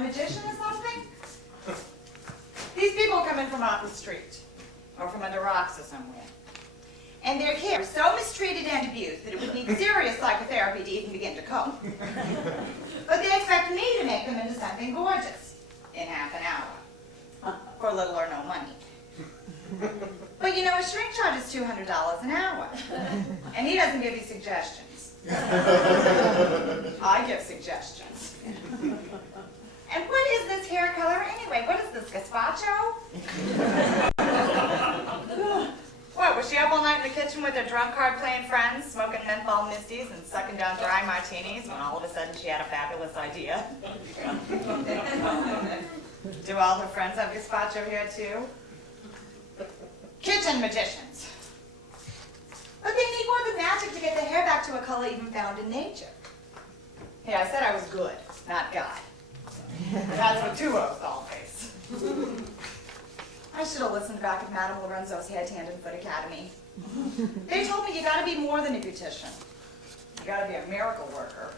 a magician or something? These people come in from off the street, or from under rocks or somewhere. And their hair is so mistreated and abused that it would need serious psychotherapy to even begin to comb. But they expect me to make them into something gorgeous in half an hour, for little or no money. But you know, a shrink charges $200 an hour, and he doesn't give you suggestions. I give suggestions. And what is this hair color anyway? What is this, gazpacho? What, was she up all night in the kitchen with her drunk card playing friends, smoking menthol misties and sucking down dry martinis when all of a sudden she had a fabulous idea? Do all her friends have gazpacho here too? Kitchen magicians. But they need more than magic to get the hair back to a color even found in nature. Hey, I said I was good, not God. That's with two O's, Dollface. I should have listened back at Madame Lorenzo's Hand and Foot Academy. They told me you gotta be more than a beautician. You gotta be a miracle worker.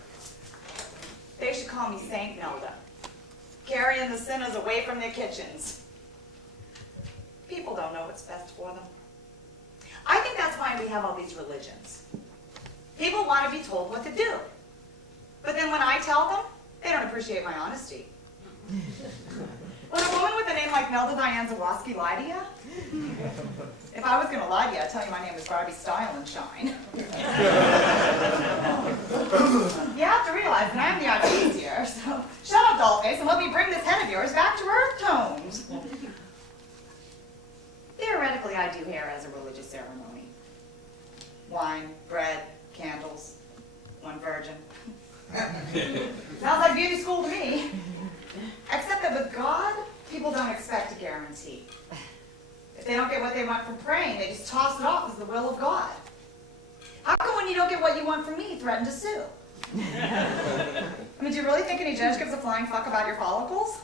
They should call me Saint Nelda, carrying the sinners away from their kitchens. People don't know what's best for them. I think that's why we have all these religions. People want to be told what to do. But then when I tell them, they don't appreciate my honesty. Would a woman with a name like Nelda Diane Zawoski lie to you? If I was going to lie to you, I'd tell you my name is Barbie Style and Shine. You have to realize that I'm the artiste here, so shut up, dollface, and let me bring this head of yours back to earth tones. Theoretically, I do hair as a religious ceremony. Wine, bread, candles, one virgin. Sounds like beauty school to me. Except that with God, people don't expect a guarantee. If they don't get what they want from praying, they just toss it off as the will of God. How come when you don't get what you want from me, you threaten to sue? I mean, do you really think any judge gives a flying fuck about your follicles?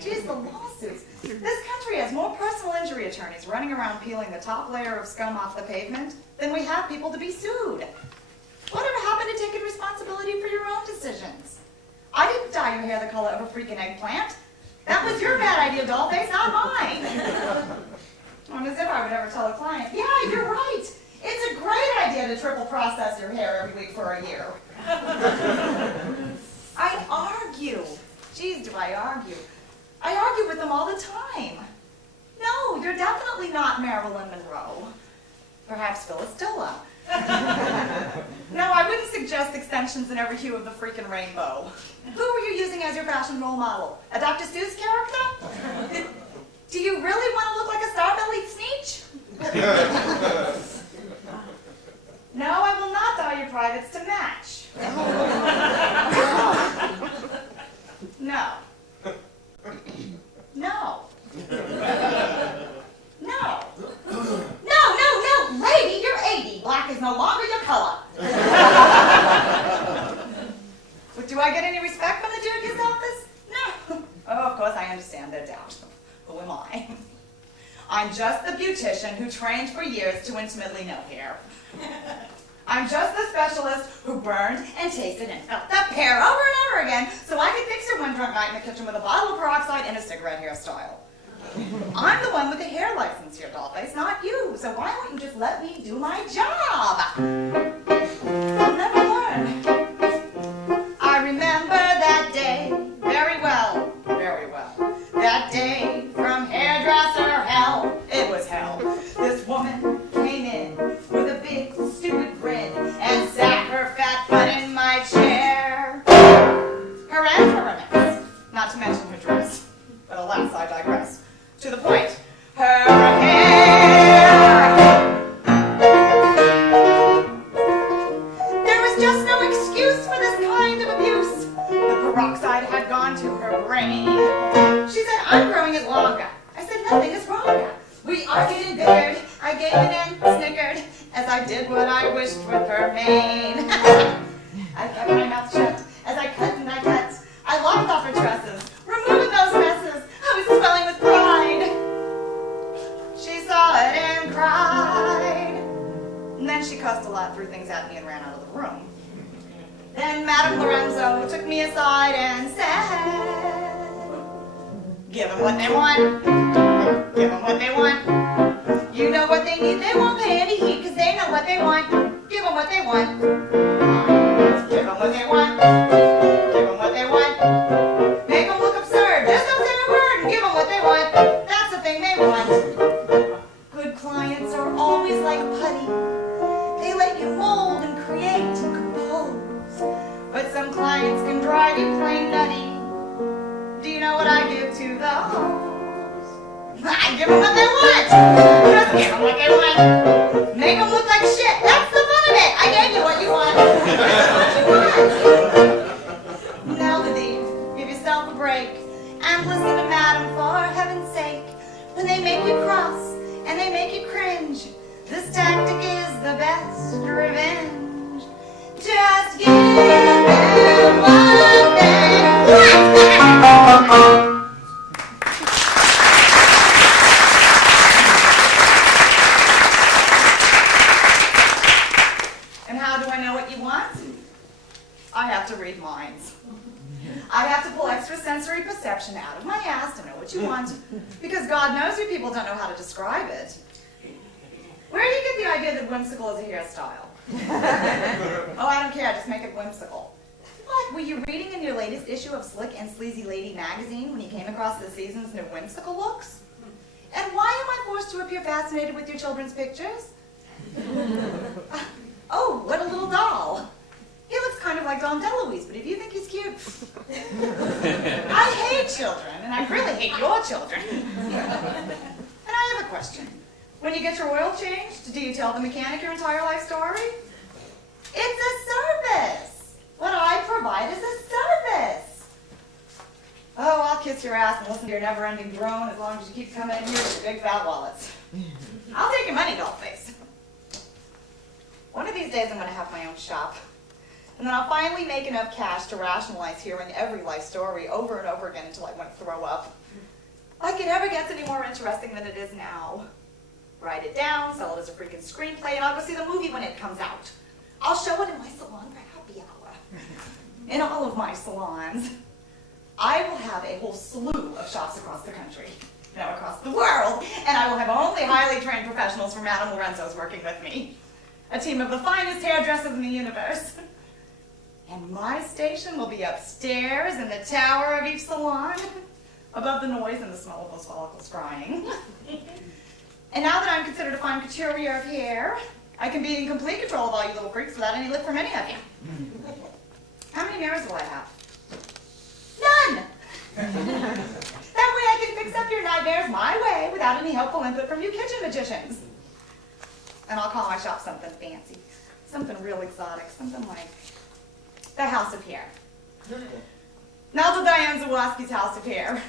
Geez, the lawsuits. This country has more personal injury attorneys running around peeling the top layer of scum off the pavement than we have people to be sued. Whatever happened to taking responsibility for your own decisions? I didn't dye your hair the color of a freaking eggplant. That was your bad idea, dollface, not mine. And as if I would ever tell a client, yeah, you're right. It's a great idea to triple process your hair every week for a year. I argue. Geez, do I argue? I argue with them all the time. No, you're definitely not Marilyn Monroe. Perhaps Phyllis Diller. No, I wouldn't suggest extensions in every hue of the freaking rainbow. Who were you using as your fashion role model? A Dr. Seuss character? Do you really want to look like a star-bellied Sneetch? No, I will not dye your privates to match. No. No. No. No, lady, you're 80. Black is no longer your color. But do I get any respect from the Duke's office? No. Oh, of course, I understand their doubt. Who am I? I'm just the beautician who trained for years to intimately know hair. I'm just the specialist who burned and tasted and felt that pear over and over again so I could fix her one drunk night in the kitchen with a bottle of peroxide and a cigarette hairstyle. I'm the one with the hair license here, dollface, not you. So why won't you just let me do my job? I'll never learn. I remember that day very well, very well. That day from hairdresser hell, it was hell. This woman came in with a big stupid grin and sat her fat butt in my chair. Her ends were a mess, not to mention her dress. But alas, I digress. To the point, her hair. There was just no excuse for this kind of abuse. The peroxide had gone to her brain. She said, I'm growing it longer. I said, nothing is wrong. We argued and bickered. I gave in and snickered as I did what I wished with her mane. I kept my mouth shut as I cut and I cut. I lopped off her tresses, removing those messes. I was swelling with pride. She saw it and cried. And then she cussed a lot, threw things at me, and ran out of the room. Then Madame Lorenzo took me aside and said, Give them what they want. Give them what they want. You know what they need. They won't pay any heed because they know what they want. Give them what they want. Give them what they want. Give them what they want. Make them look absurd. Just don't say a word and give them what they want. That's the thing they want. Good clients are always like putty. They let you mold and create and compose. But some clients can drive you plain nutty. Do you know what I give to those? I give them what they want. Just give them what they want. Make them look like shit. That's the fun of it. I gave you what you want. What you want. Now, Davies, give yourself a break and listen to Madam for heaven's sake. When they make you cross and they make you cringe, this tactic is the best revenge. Just give them what they want. And how do I know what you want? I have to read minds. I have to pull extrasensory perception out of my ass to know what you want, because God knows you people don't know how to describe it. Where do you get the idea that whimsical is a hairstyle? Oh, I don't care, just make it whimsical. What, were you reading in your latest issue of Slick and Sleazy Lady magazine when you came across the season's new whimsical looks? And why am I forced to appear fascinated with your children's pictures? Oh, what a little doll. He looks kind of like Don DeLuise, but if you think he's cute. I hate children, and I really hate your children. And I have a question. When you get your oil changed, do you tell the mechanic your entire life story? It's a service. What I provide is a service. Oh, I'll kiss your ass and listen to your never-ending drone as long as you keep coming in here with your big fat wallets. I'll take your money, dollface. One of these days I'm going to have my own shop. And then I'll finally make enough cash to rationalize hearing every life story over and over again until I want to throw up. Like it ever gets any more interesting than it is now. Write it down, sell it as a freaking screenplay, and I'll go see the movie when it comes out. I'll show it in my salon for happy hour. In all of my salons. I will have a whole slew of shops across the country, now across the world, and I will have only highly trained professionals from Madame Lorenzo's working with me. A team of the finest hairdressers in the universe. And my station will be upstairs in the tower of each salon, above the noise and the smell of those follicles frying. And now that I'm considered a fine couturier of hair, I can be in complete control of all you little freaks without any lip from any of you. How many mirrors will I have? None! That way I can fix up your nightmares my way without any helpful input from you kitchen magicians. And I'll call my shop something fancy, something real exotic, something like the House of Hair. Nelda Diane Zawoski's House of Hair.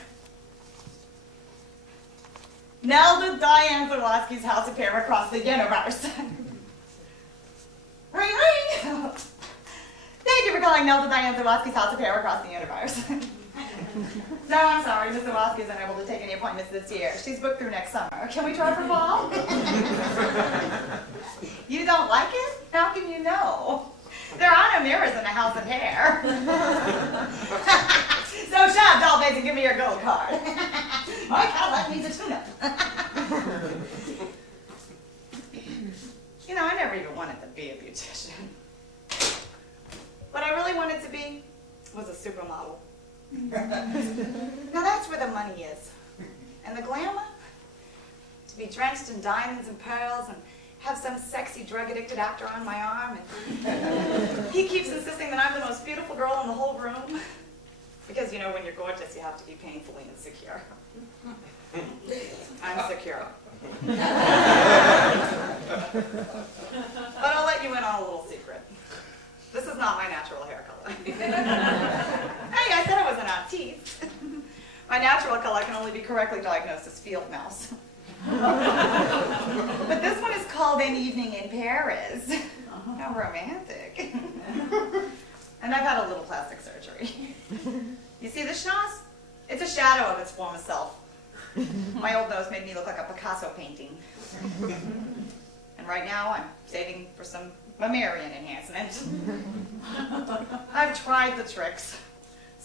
Nelda Diane Zawoski's House of Hair across the universe. Ring, ring! Thank you for calling Nelda Diane Zawoski's House of Hair across the universe. No, I'm sorry, Miss Zawoski isn't able to take any appointments this year. She's booked through next summer. Can we try for fall? You don't like it? How can you know? There are no mirrors in the House of Hair. So shut up, dollface, and give me your gold card. My Cadillac needs a tune-up. You know, I never even wanted to be a beautician. What I really wanted to be was a supermodel. Now that's where the money is. And the glamour? To be drenched in diamonds and pearls and have some sexy drug-addicted actor on my arm. And he keeps insisting that I'm the most beautiful girl in the whole room. Because, you know, when you're gorgeous, you have to be painfully insecure. I'm secure. But I'll let you in on a little secret. This is not my natural hair color. Hey, I said I wasn't out of teeth. My natural color can only be correctly diagnosed as field mouse. But this one is called An Evening in Paris. How romantic. And I've had a little plastic surgery. You see this schnoz? It's a shadow of its former self. My old nose made me look like a Picasso painting. And right now I'm saving for some mammalian enhancement. I've tried the tricks.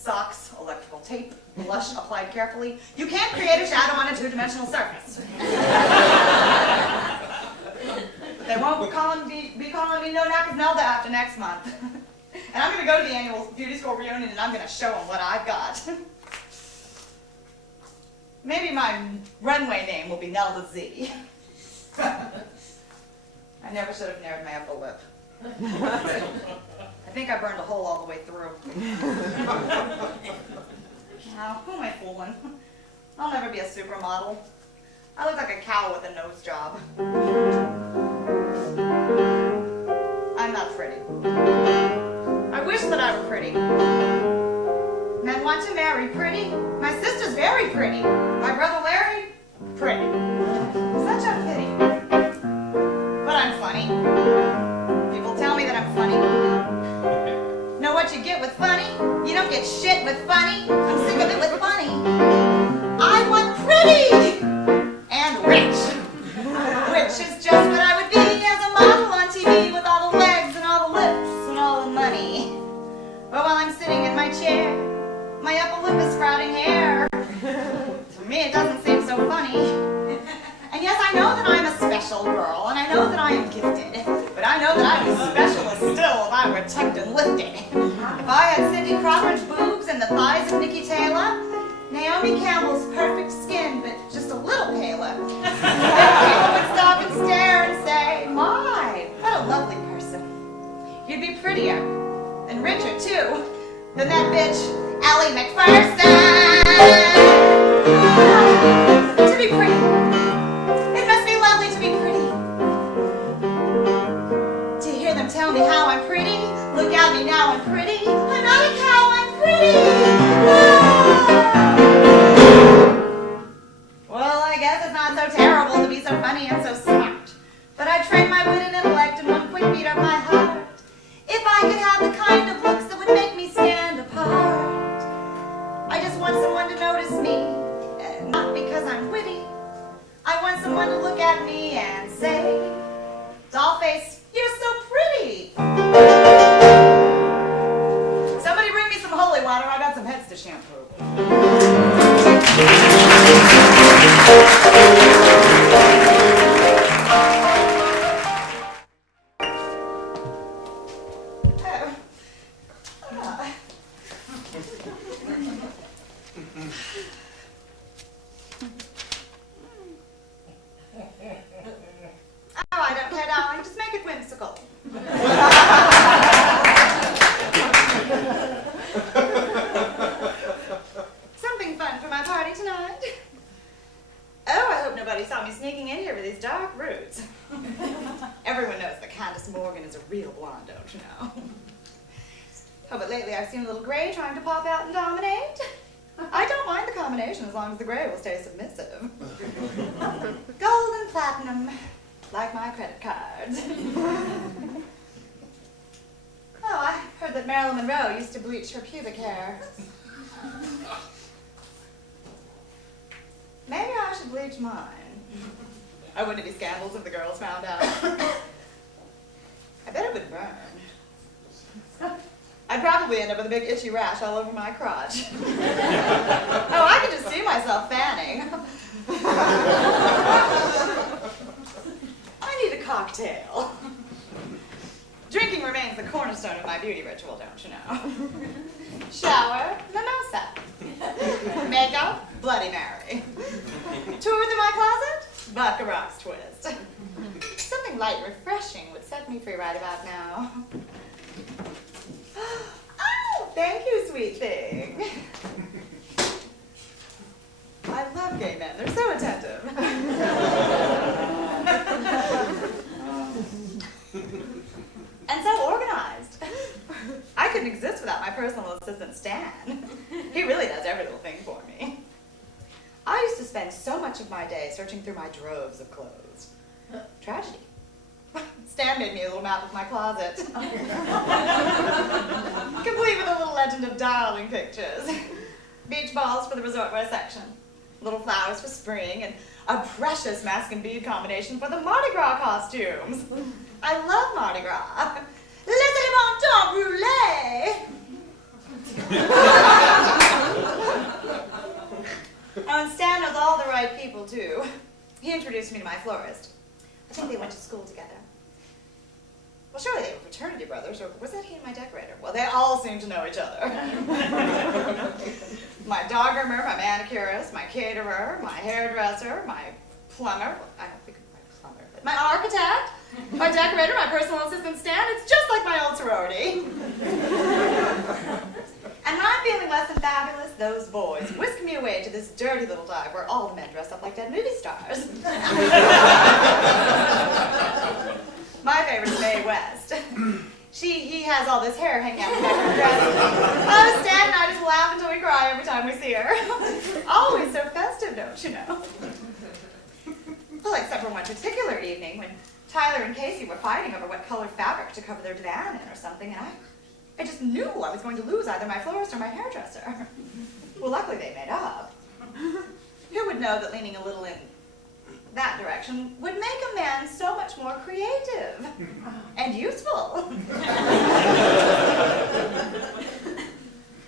Socks, electrical tape, blush applied carefully. You can't create a shadow on a two-dimensional surface. But they won't be calling me No Knackers Nelda after next month. And I'm going to go to the annual beauty school reunion and I'm going to show them what I've got. Maybe my runway name will be Nelda Z. I never should have narrowed my upper lip. I think I burned a hole all the way through. Now, who am I fooling? I'll never be a supermodel. I look like a cow with a nose job. I'm not pretty. I wish that I were pretty. Men want to marry pretty. My sister's very pretty. My brother Larry, pretty. Such a pity. But I'm funny. People tell me that I'm funny. Know what you get with funny? You don't get shit with funny. I'm sick of it with funny. I want pretty and rich. Which is just what I would be as a model on TV with all the legs and all the lips and all the money. But while I'm sitting in my chair, my upper lip is sprouting hair. To me it doesn't seem so funny. And yes, I know that I'm a special girl, and I know that I am gifted. But I know that I'd be specialist still if I were tucked and lifted. If I had Cindy Crawford's boobs and the thighs of Nikki Taylor, Naomi Campbell's perfect skin, but just a little paler, then people would stop and stare and say, my, what a lovely person. You'd be prettier, and richer too, than that bitch, Allie McPherson. To be pretty. It must be lovely to be pretty. To hear them tell me how I'm pretty. Look at me now, I'm pretty. I'm not a cow, I'm pretty. Well, I guess it's not so terrible to be so funny and so smart. But I'd trade my wit and intellect in one quick beat of my heart. If I could have the kind of looks that would make me stand apart. I just want someone to notice me. And not because I'm witty. I want someone to look at me and say, Dollface, you're so pretty. Somebody bring me some holy water. I got some heads to shampoo. Oh, I don't care, darling. Just make it whimsical. Something fun for my party tonight. Oh, I hope nobody saw me sneaking in here with these dark roots. Everyone knows that Candace Morgan is a real blonde, don't you know? Oh, but lately I've seen a little gray trying to pop out and dominate. I don't mind the combination as long as the gray will stay submissive. Gold and platinum, like my credit cards. Oh, I heard that Marilyn Monroe used to bleach her pubic hair. Maybe I should bleach mine. I wouldn't be scandals if the girls found out. I bet it would burn. I'd probably end up with a big itchy rash all over my crotch. Oh, I can just see myself fanning. I need a cocktail. Drinking remains the cornerstone of my beauty ritual, don't you know? Shower, mimosa. Makeup, Bloody Mary. Tour through my closet, vodka rocks twist. Something light and refreshing would set me free right about now. Oh, thank you, sweet thing. I love gay men. They're so attentive. And so organized. I couldn't exist without my personal assistant, Stan. He really does every little thing for me. I used to spend so much of my day searching through my droves of clothes. Tragedy. Stan made me a little map of my closet. Complete with a little legend of darling pictures. Beach balls for the resort wear section. Little flowers for spring, and a precious mask and bead combination for the Mardi Gras costumes. I love Mardi Gras. Laissez-les bon temps brûler! He introduced me to my florist. I think they went to school together. Well, surely they were fraternity brothers, or was that he and my decorator? Well, they all seem to know each other. My dog groomer, my manicurist, my caterer, my hairdresser, my plumber. I don't think of my plumber, but my architect, my decorator, my personal assistant Stan. It's just like my old sorority. And when I'm feeling less than fabulous, those boys whisk me away to this dirty little dive where all the men dress up like dead movie stars. My favorite is Mae West. He has all this hair hanging out the back of her dress. Oh, Stan and I just laugh until we cry every time we see her. Always so festive, don't you know? Well, except for one particular evening when Tyler and Casey were fighting over what colored fabric to cover their divan in or something, and I just knew I was going to lose either my florist or my hairdresser. Well, luckily they made up. Who would know that leaning a little in that direction would make a man so much more creative and useful.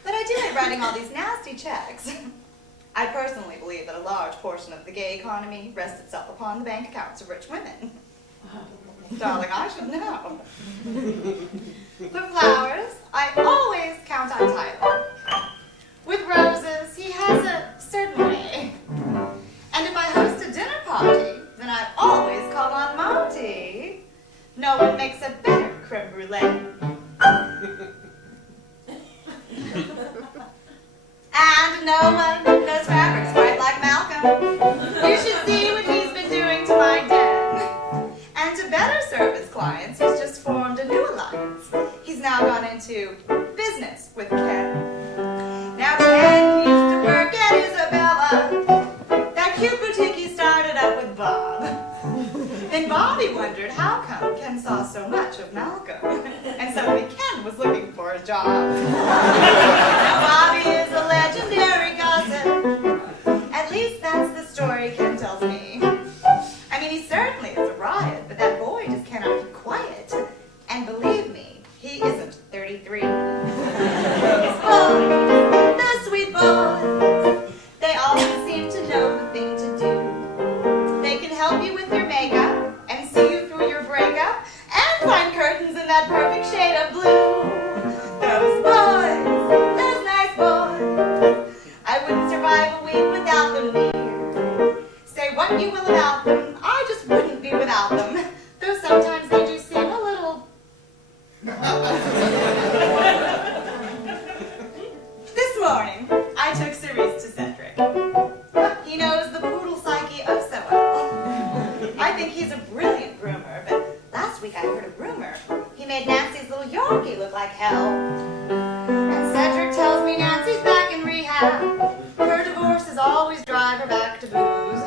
But I do hate writing all these nasty checks. I personally believe that a large portion of the gay economy rests itself upon the bank accounts of rich women. Darling, I should know. For flowers, I always count on Tyler. With roses, he has a certain way. And if I host a dinner party, then I always call on Monty. No one makes a better creme brulee. And no one knows fabrics quite like Malcolm. You should see what he's been doing to my den. And to better serve his clients, he's just formed a new alliance. He's now gone into business with Ken. Now Ken used to work at Isabella, that cute boutique he started up with Bob. Then Bobby wondered how come Ken saw so much of Malcolm, and suddenly Ken was looking for a job. Now Bobby is a legendary gossip. At least that's the story Ken tells me. I mean, he certainly is a riot, but that boy just cannot keep quiet. And believe me, he isn't 33. Those boys, those sweet boys, they always seem to know the thing to do. They can help you with your makeup and see you through your breakup and find curtains in that perfect shade of blue. Those boys, those nice boys, I wouldn't survive a week without them near. Say what you will about them, I just wouldn't be without them, though sometimes they do seem a little... This morning, I took Cerise to Cedric. He knows the poodle psyche oh so well. I think he's a brilliant groomer, but last week I heard a rumor. He made Nancy's little Yorkie look like hell. And Cedric tells me Nancy's back in rehab. Her divorces always drive her back to booze.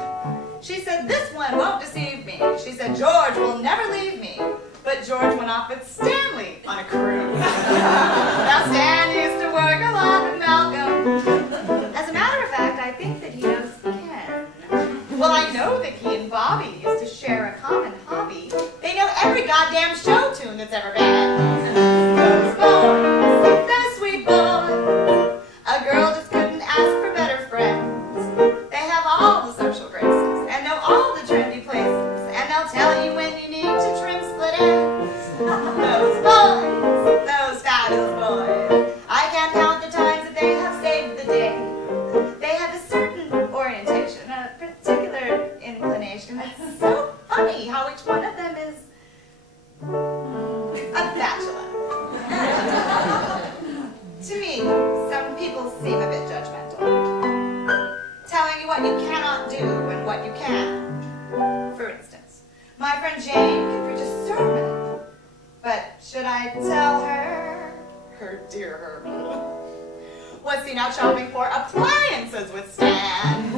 She said, this one won't deceive me. She said, George will never leave me. But George went off with Stanley on a cruise. Now Stan used to work a lot with Malcolm. As a matter of fact, I think that he knows Ken. Well, I know that he and Bobby used to share a common hobby. They know every goddamn show tune that's ever been. Those boys, those sweet boys. A girl just couldn't ask for better friends. They have all the social graces and know all the trendy places. And they'll tell you when you need to trim split ends. Those boys, those fabulous boys. I can't count the times that they have saved the day. They have a certain orientation, a particular inclination. It's so funny how each one of them is a bachelor. To me, some people seem a bit judgmental, telling you what you cannot do and what you can. For instance, my friend Jane can preach a sermon, but should I tell her, dear her, was seen out shopping for appliances with Stan?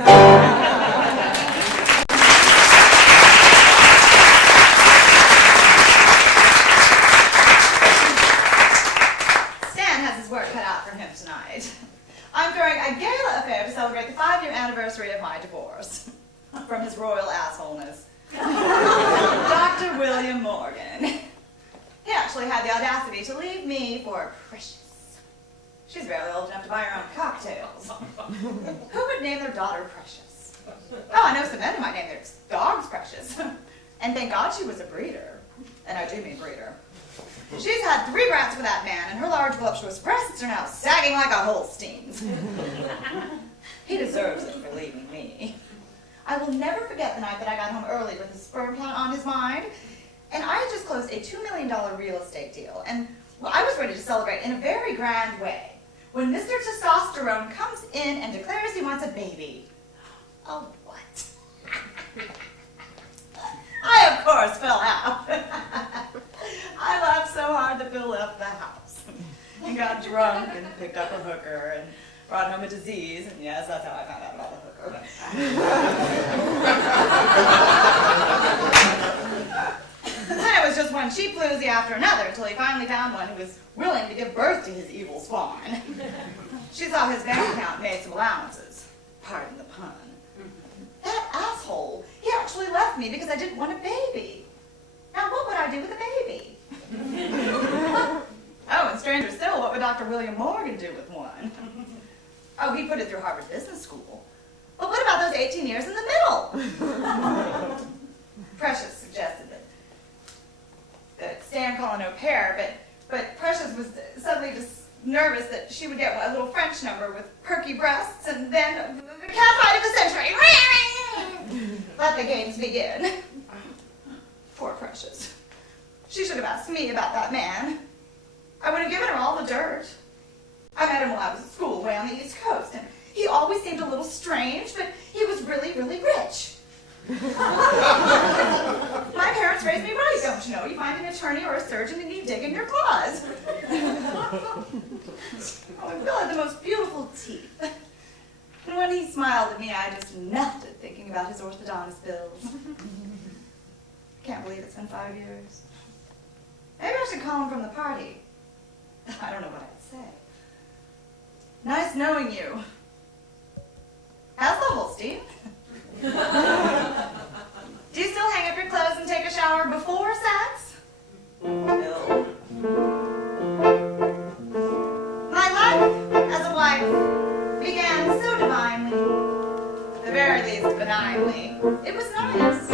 Stan has his work cut out for him tonight. I'm throwing a gala affair to celebrate the 5-year anniversary of my divorce from his royal assholeness. Dr. William Morgan. He actually had the audacity to leave me for Precious. She's barely old enough to buy her own cocktails. Who would name their daughter Precious? Oh, I know some men who might name their dogs Precious. And thank God she was a breeder. And I do mean breeder. She's had 3 brats with that man, and her large voluptuous breasts are now sagging like a Holstein's. He deserves it for leaving me. I will never forget the night that I got home early with his sperm count on his mind. And I had just closed a $2 million real estate deal. And well, I was ready to celebrate in a very grand way when Mr. Testosterone comes in and declares he wants a baby. Oh, what? I, of course, fell out. I laughed so hard that Bill left the house and got drunk and picked up a hooker and brought home a disease. And yes, that's how I found out about the hooker. Then it was just one cheap floozy after another until he finally found one who was willing to give birth to his evil spawn. She saw his bank account and made some allowances. Pardon the pun. That asshole, he actually left me because I didn't want a baby. Now, what would I do with a baby? Oh, and stranger still, what would Dr. William Morgan do with one? Oh, he put it through Harvard Business School. But what about those 18 years in the middle? Precious suggested that Stan call an au pair, but Precious was suddenly just nervous that she would get a little French number with perky breasts, and then the cat fight of the century. Let the games begin. Poor Precious. She should have asked me about that man. I would have given her all the dirt. I met him while I was at school way on the East Coast, and he always seemed a little strange, but he was really, really rich. My parents raised me right, don't you know? You find an attorney or a surgeon and you dig in your claws. Oh, Bill had the most beautiful teeth. And when he smiled at me, I just melted thinking about his orthodontist bills. Can't believe it's been 5 years. Maybe I should call him from the party. I don't know what I'd say. Nice knowing you. How's the Holstein? Do you still hang up your clothes and take a shower before sex? No. My life as a wife began so divinely, at the very least benignly. It was nice.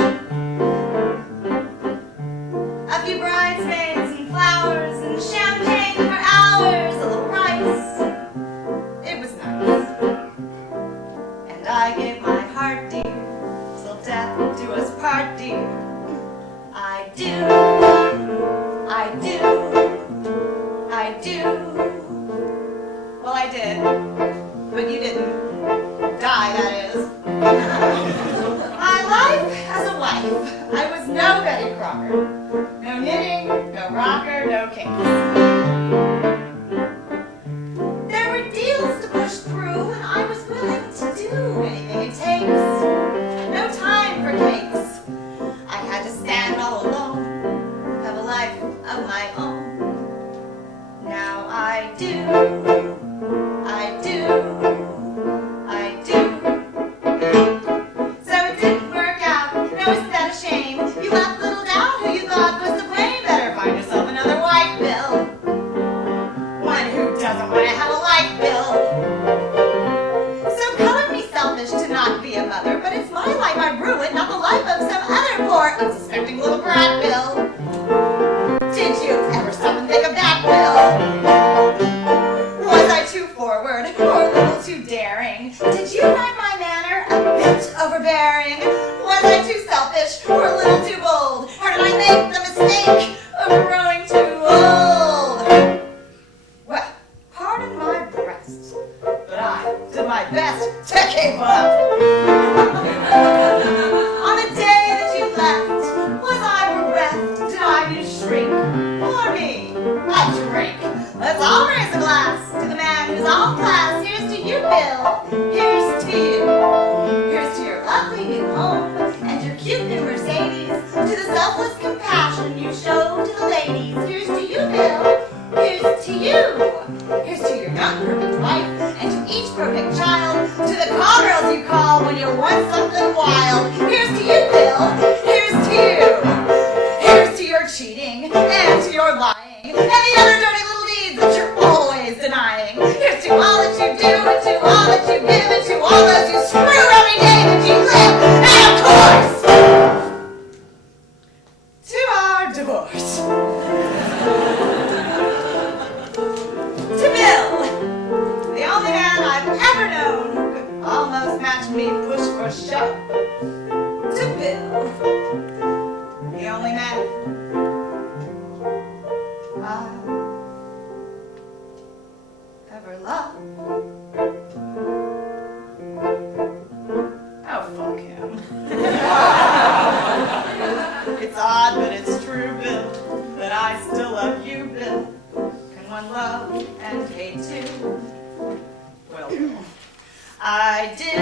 A few bridesmaids and flowers and champagne for hours, a little rice. It was nice. And I gave my heart, dear, till death do us part, dear. I do, I do, I do. Well, I did, but you didn't. Die, that is. My life as a wife, I was no Betty Crocker. No knitting, no rocker, no cakes. There were deals to push through, and I was willing to do anything it takes. No time for cakes. I had to stand all alone, have a life of my own. Now I do, I do, I do. So it didn't work out. No, isn't that a shame? You left little doubt who you thought was to blame. Better find yourself another white Bill. One who doesn't want to have a light bill. So color me selfish to not be a mother, but it's my life I ruined, not the life of some other poor, unsuspecting little brat, Bill. Did you ever stop and think of that, Bill? Was I too forward or a little too daring? Did you find my manner a bit overbearing? Was I too selfish or a little too bold? Or did I make the mistake of growing too old? Well, pardon my breast, but I did my best to keep up. On the day that you left, was I bereft? Did I need to shrink? For me, I drink. Let's all raise a glass to the man who's all class. Here's to you, Bill. Here's to you. Here's to your lovely new home and your cute new Mercedes. To the selfless compassion you show to the ladies. Here's to you, Bill. Here's to you. Here's to your young perfect wife and to each perfect child. To the call girls you call when you want something wild. Here's to you, Bill. Here's to you. Here's to your cheating and to your lying and the other dirty little deeds that you're always denying. Here's to all that you do and to all that you give and to all those you screw every day that you ever known could almost match me push for shove to Bill, the only man I ever loved. Oh, fuck him. It's odd, but it's true, Bill, that I still love you, Bill. Can one love and hate too? Well, Bill, I did.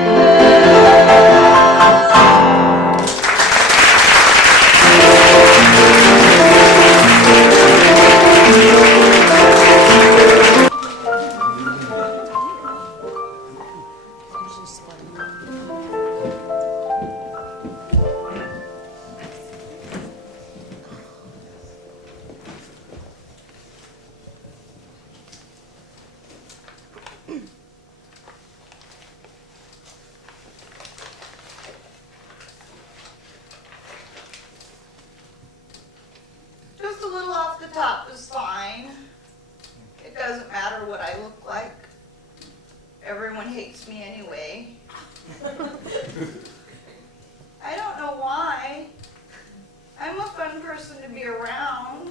Just a little off the top is fine. It doesn't matter what I look like. Everyone hates me anyway. I don't know why. I'm a fun person to be around.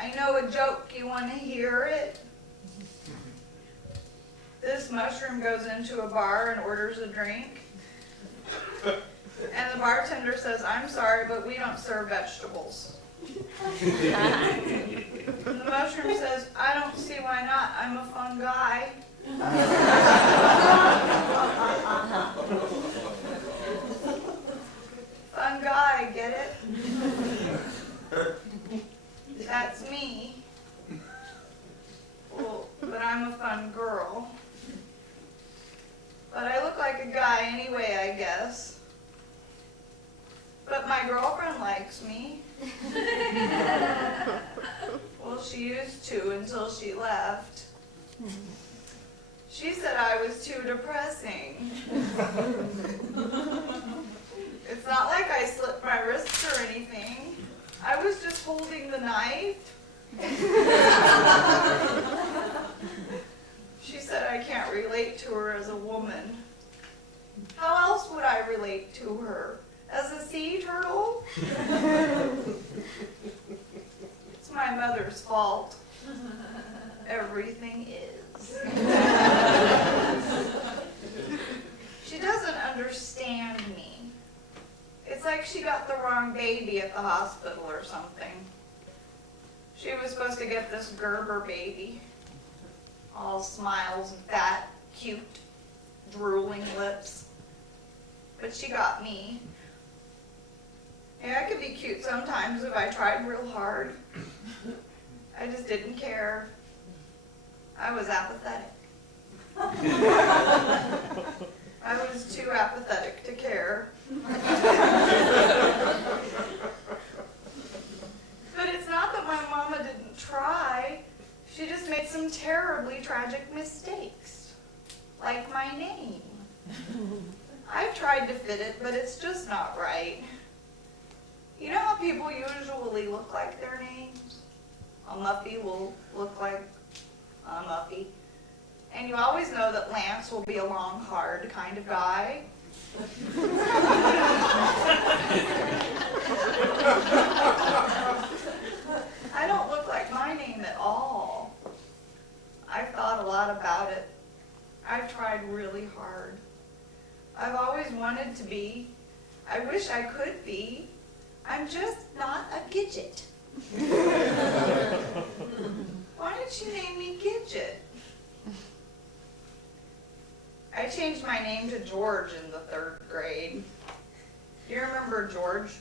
I know a joke, you want to hear it? This mushroom goes into a bar and orders a drink. And the bartender says, "I'm sorry, but we don't serve vegetables." And the mushroom says, "I don't see why not. I'm a fun guy." Fun guy, get it? That's me. Well, but I'm a fun girl. But I look like a guy anyway, I guess. But my girlfriend likes me. Well, she used to until she left. She said I was too depressing. It's not like I slipped my wrists or anything. I was just holding the knife. She said I can't relate to her as a woman. How else would I relate to her? As a sea turtle? It's my mother's fault. Everything is. She doesn't understand me. It's like she got the wrong baby at the hospital or something. She was supposed to get this Gerber baby. All smiles and fat, cute, drooling lips. But she got me. Yeah, I could be cute sometimes if I tried real hard. I just didn't care. I was apathetic. I was too apathetic to care. But it's not that my mama didn't try. She just made some terribly tragic mistakes. Like my name. I've tried to fit it, but it's just not right. You know how people usually look like their names? A Muffy will look like a Muffy. And you always know that Lance will be a long, hard kind of guy. I don't look like my name at all. I've thought a lot about it. I've tried really hard. I've always wanted to be. I wish I could be. I'm just not a Gidget. Why did she name me Gidget? I changed my name to George in the 3rd grade. Do you remember George,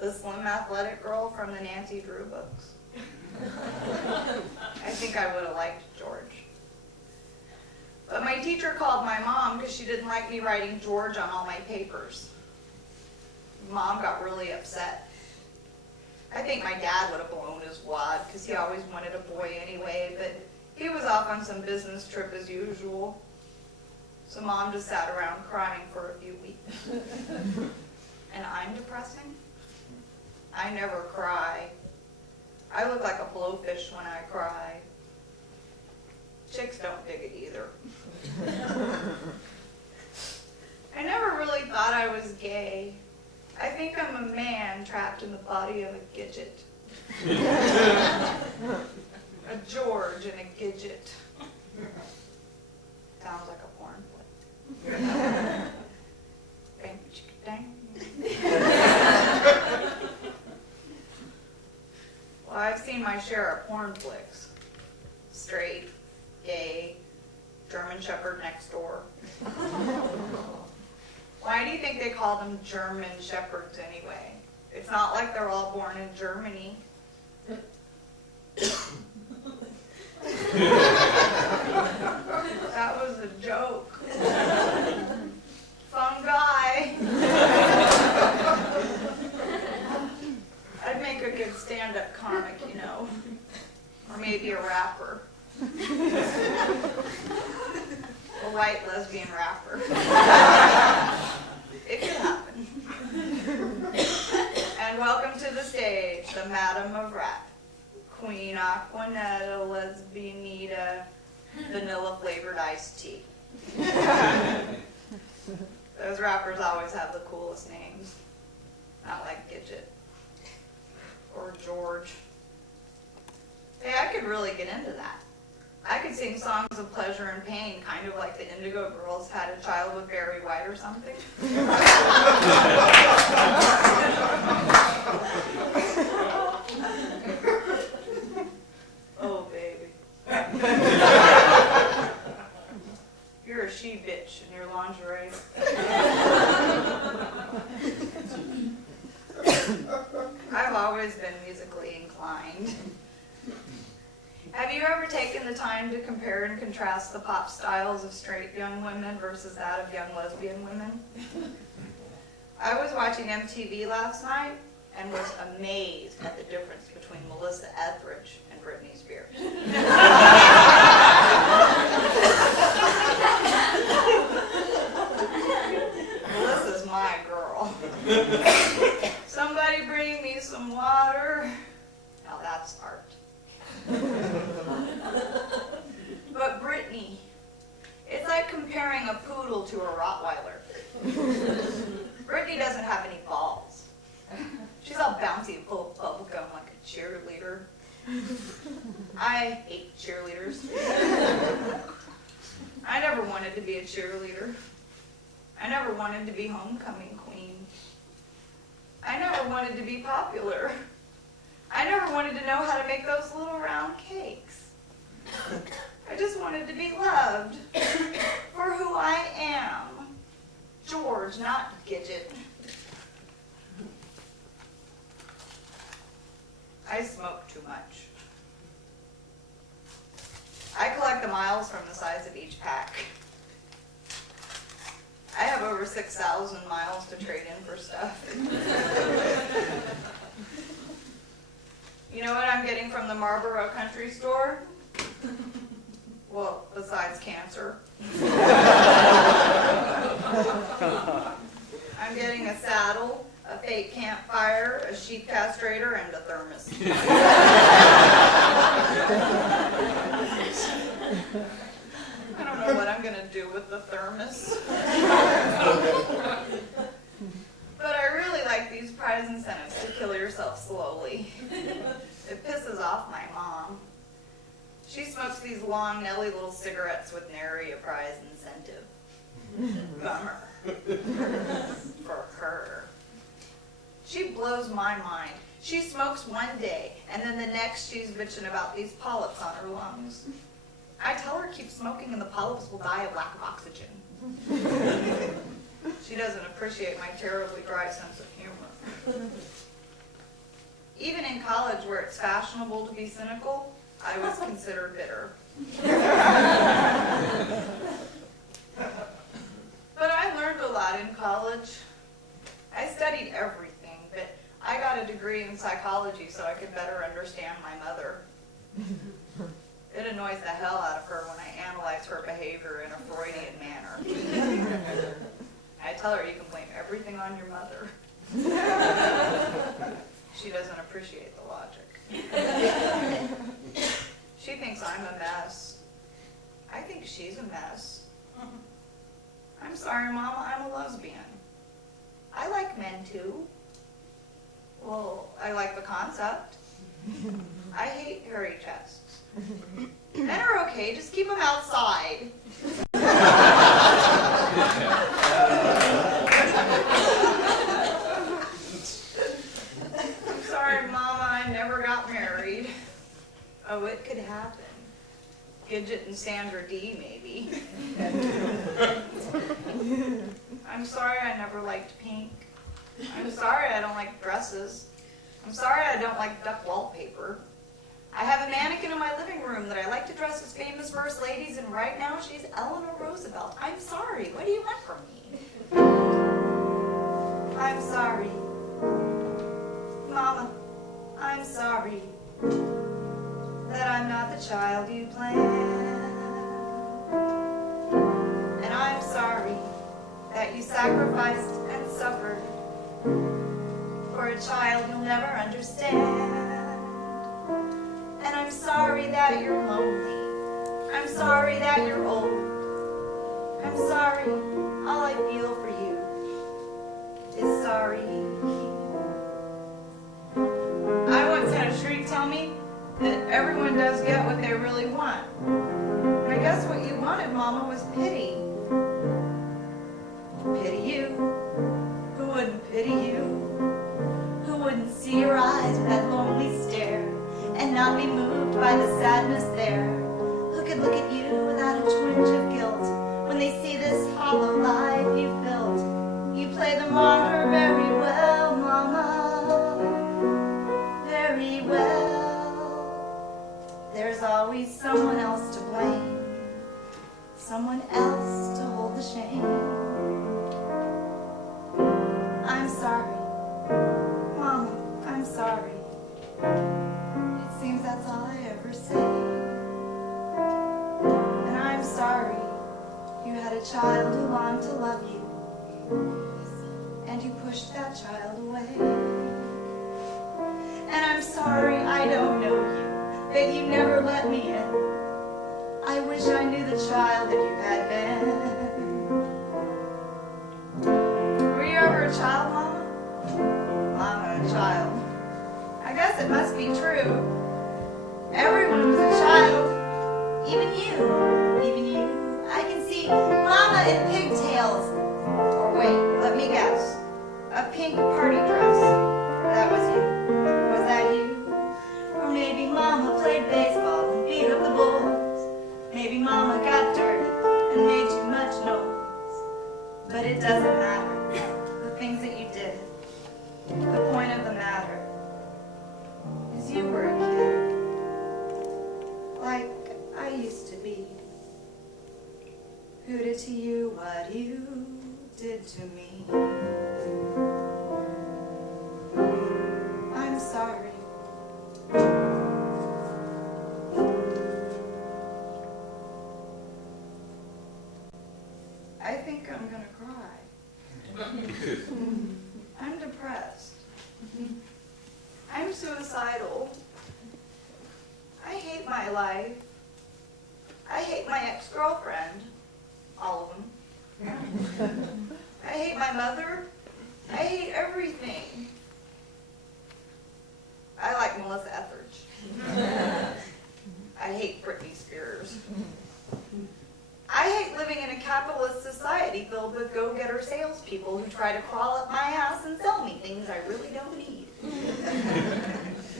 the slim athletic girl from the Nancy Drew books? I think I would have liked George. But my teacher called my mom because she didn't like me writing George on all my papers. Mom got really upset. I think my dad would have blown his wad because he always wanted a boy anyway, but he was off on some business trip as usual. So Mom just sat around crying for a few weeks. And I'm depressing? I never cry. I look like a blowfish when I cry. Chicks don't dig I never really thought I was gay. I think I'm a man trapped in the body of a gidget. A George and a gidget. Sounds like a porn flick. Bang, chicka, dang. Well, I've seen my share of porn flicks. Straight, gay, German Shepherd next door. Why do you think they call them German Shepherds anyway? It's not like they're all born in Germany. That was a joke. Fun guy. I'd make a good stand-up comic, you know. Or maybe a rapper. A white lesbian rapper. It could happen. And welcome to the stage, the Madam of Rap. Queen Aquanetta, Lesbianita, vanilla flavored iced tea. Those rappers always have the coolest names. Not like Gidget. Or George. Hey, I could really get into that. I could sing songs of pleasure and pain, kind of like the Indigo Girls had a child with Barry White or something. Oh, baby. You're a she-bitch in your lingerie. I've always been musically inclined. Have you ever taken the time to compare and contrast the pop styles of straight young women versus that of young lesbian women? I was watching MTV last night and was amazed at the difference between Melissa Etheridge and Britney Spears. Melissa's my girl. Somebody bring me some water. Now that's art. But Britney, it's like comparing a poodle to a Rottweiler. Britney doesn't have any balls. She's all bouncy and full of bubblegum like a cheerleader. I hate cheerleaders. I never wanted to be a cheerleader. I never wanted to be homecoming queen. I never wanted to be popular. I never wanted to know how to make those little round cakes. I just wanted to be loved for who I am. George, not Gidget. I smoke too much. I collect the miles from the size of each pack. I have over 6,000 miles to trade in for stuff. You know what I'm getting from the Marlboro Country Store? Well, besides cancer. I'm getting a saddle, a fake campfire, a sheep castrator, and a thermos. I don't know what I'm going to do with the thermos. But I really like these prize incentives to kill yourself slowly. It pisses off my mom. She smokes these long, Nelly little cigarettes with nary a prize incentive. Bummer. For her. She blows my mind. She smokes one day, and then the next she's bitching about these polyps on her lungs. I tell her keep smoking and the polyps will die of lack of oxygen. She doesn't appreciate my terribly dry sense of humor. Even in college, where it's fashionable to be cynical, I was considered bitter. But I learned a lot in college. I studied everything, but I got a degree in psychology so I could better understand my mother. It annoys the hell out of her when I analyze her behavior in a Freudian manner. I tell her you can blame everything on your mother. She doesn't appreciate the logic. She thinks I'm a mess. I think she's a mess. I'm sorry, Mama, I'm a lesbian. I like men too. Well, I like the concept. I hate hairy chests. Men are okay, just keep them outside. I'm sorry, Mama, I never got married. Oh, it could happen. Gidget and Sandra D, maybe. I'm sorry I never liked pink. I'm sorry I don't like dresses. I'm sorry I don't like duck wallpaper. I have a mannequin in my living room that I like to dress as famous first ladies, and right now she's Eleanor Roosevelt. I'm sorry. What do you want from me? I'm sorry. Mama, I'm sorry that I'm not the child you planned. And I'm sorry that you sacrificed and suffered for a child you'll never understand. And I'm sorry that you're lonely. I'm sorry that you're old. I'm sorry, all I feel for you is sorry. I once had a shriek tell me that everyone does get what they really want. And I guess what you wanted, Mama, was pity. Pity you. Who wouldn't pity you? Who wouldn't see your eyes with that lonely stare and not be moved by the sadness there? Who could look at you without a twinge of guilt when they see this hollow life you built? You play the martyr very well, Mama, very well. There's always someone else to blame, someone else to hold the shame. I'm sorry, Mama, I'm sorry. It seems that's all I ever say. And I'm sorry you had a child who longed to love you, and you pushed that child away. And I'm sorry I don't know you, that you never let me in. I wish I knew the child that you had been. Were you ever a child, Mama? Mama, a child. I guess it must be true. Everyone was a child. Even you. Even you. I can see Mama in pigtails. Or wait, let me guess. A pink party dress. That was you. Was that you? Or maybe Mama played baseball and beat up the Bulls. Maybe Mama got dirty and made too much noise. But it doesn't matter. The things that you did. The point of the matter is you were a kid, like I used to be. Who did to you what you did to me? I'm sorry. I think I'm gonna cry. I'm depressed. I'm suicidal. I hate my life. I hate my ex-girlfriend. All of them. I hate my mother. I hate everything. I like Melissa Etheridge. I hate Britney Spears. I hate living in a capitalist society filled with go-getter salespeople who try to crawl up my ass and sell me things I really don't need.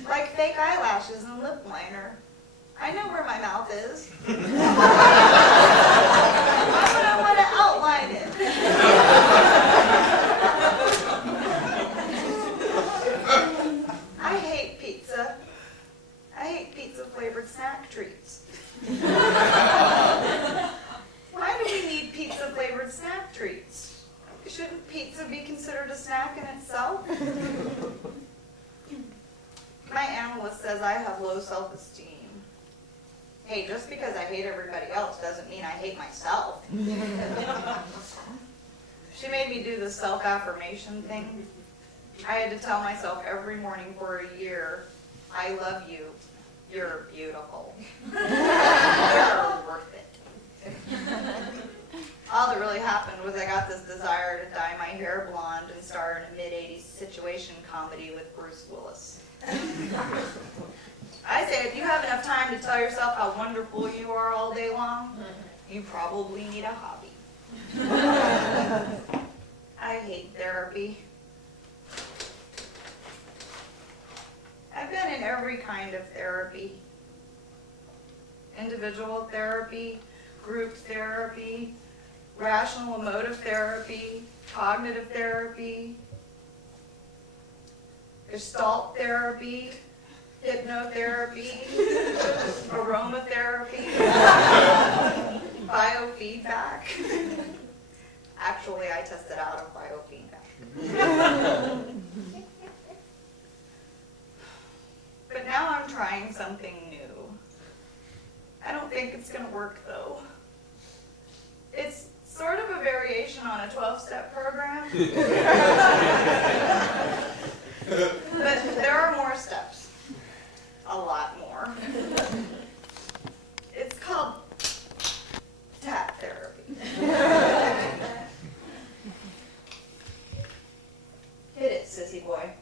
Like fake eyelashes and lip liner. I know where my mouth is. Why would I want to outline it? I hate pizza. I hate pizza-flavored snack treats. Why do we need pizza-flavored snack treats? Shouldn't pizza be considered a snack in itself? My analyst says I have low self-esteem. Hey, just because I hate everybody else doesn't mean I hate myself. She made me do the self-affirmation thing. I had to tell myself every morning for a year, I love you. You're beautiful. You're worth it. that really happened was I got this desire to dye my hair blonde and star in a mid-'80s situation comedy with Bruce Willis. I say if you have enough time to tell yourself how wonderful you are all day long, you probably need a hobby. I hate therapy. I've been in every kind of therapy. Individual therapy, group therapy, rational emotive therapy, cognitive therapy, Gestalt therapy, hypnotherapy, aromatherapy, biofeedback. Actually, I tested out of biofeedback. But now I'm trying something new. I don't think it's going to work, though. It's sort of a variation on a 12-step program. But there are more steps. A lot more. It's called tap therapy. Hit it, sissy boy.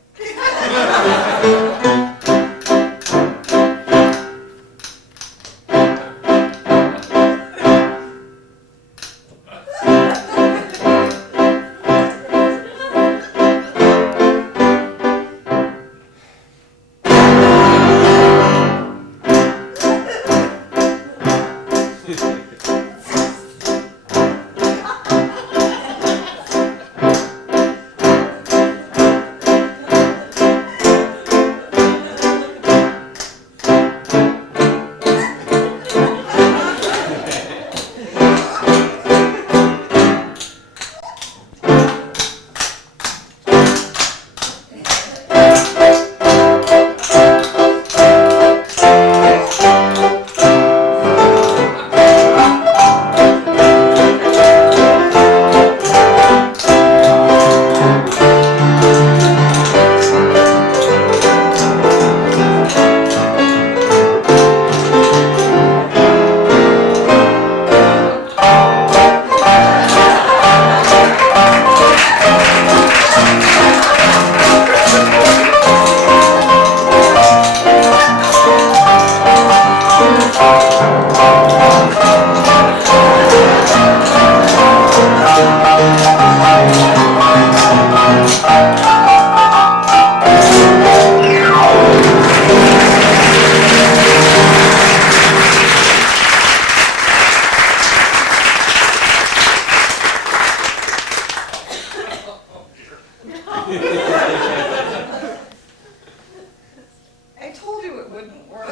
I told you it wouldn't work.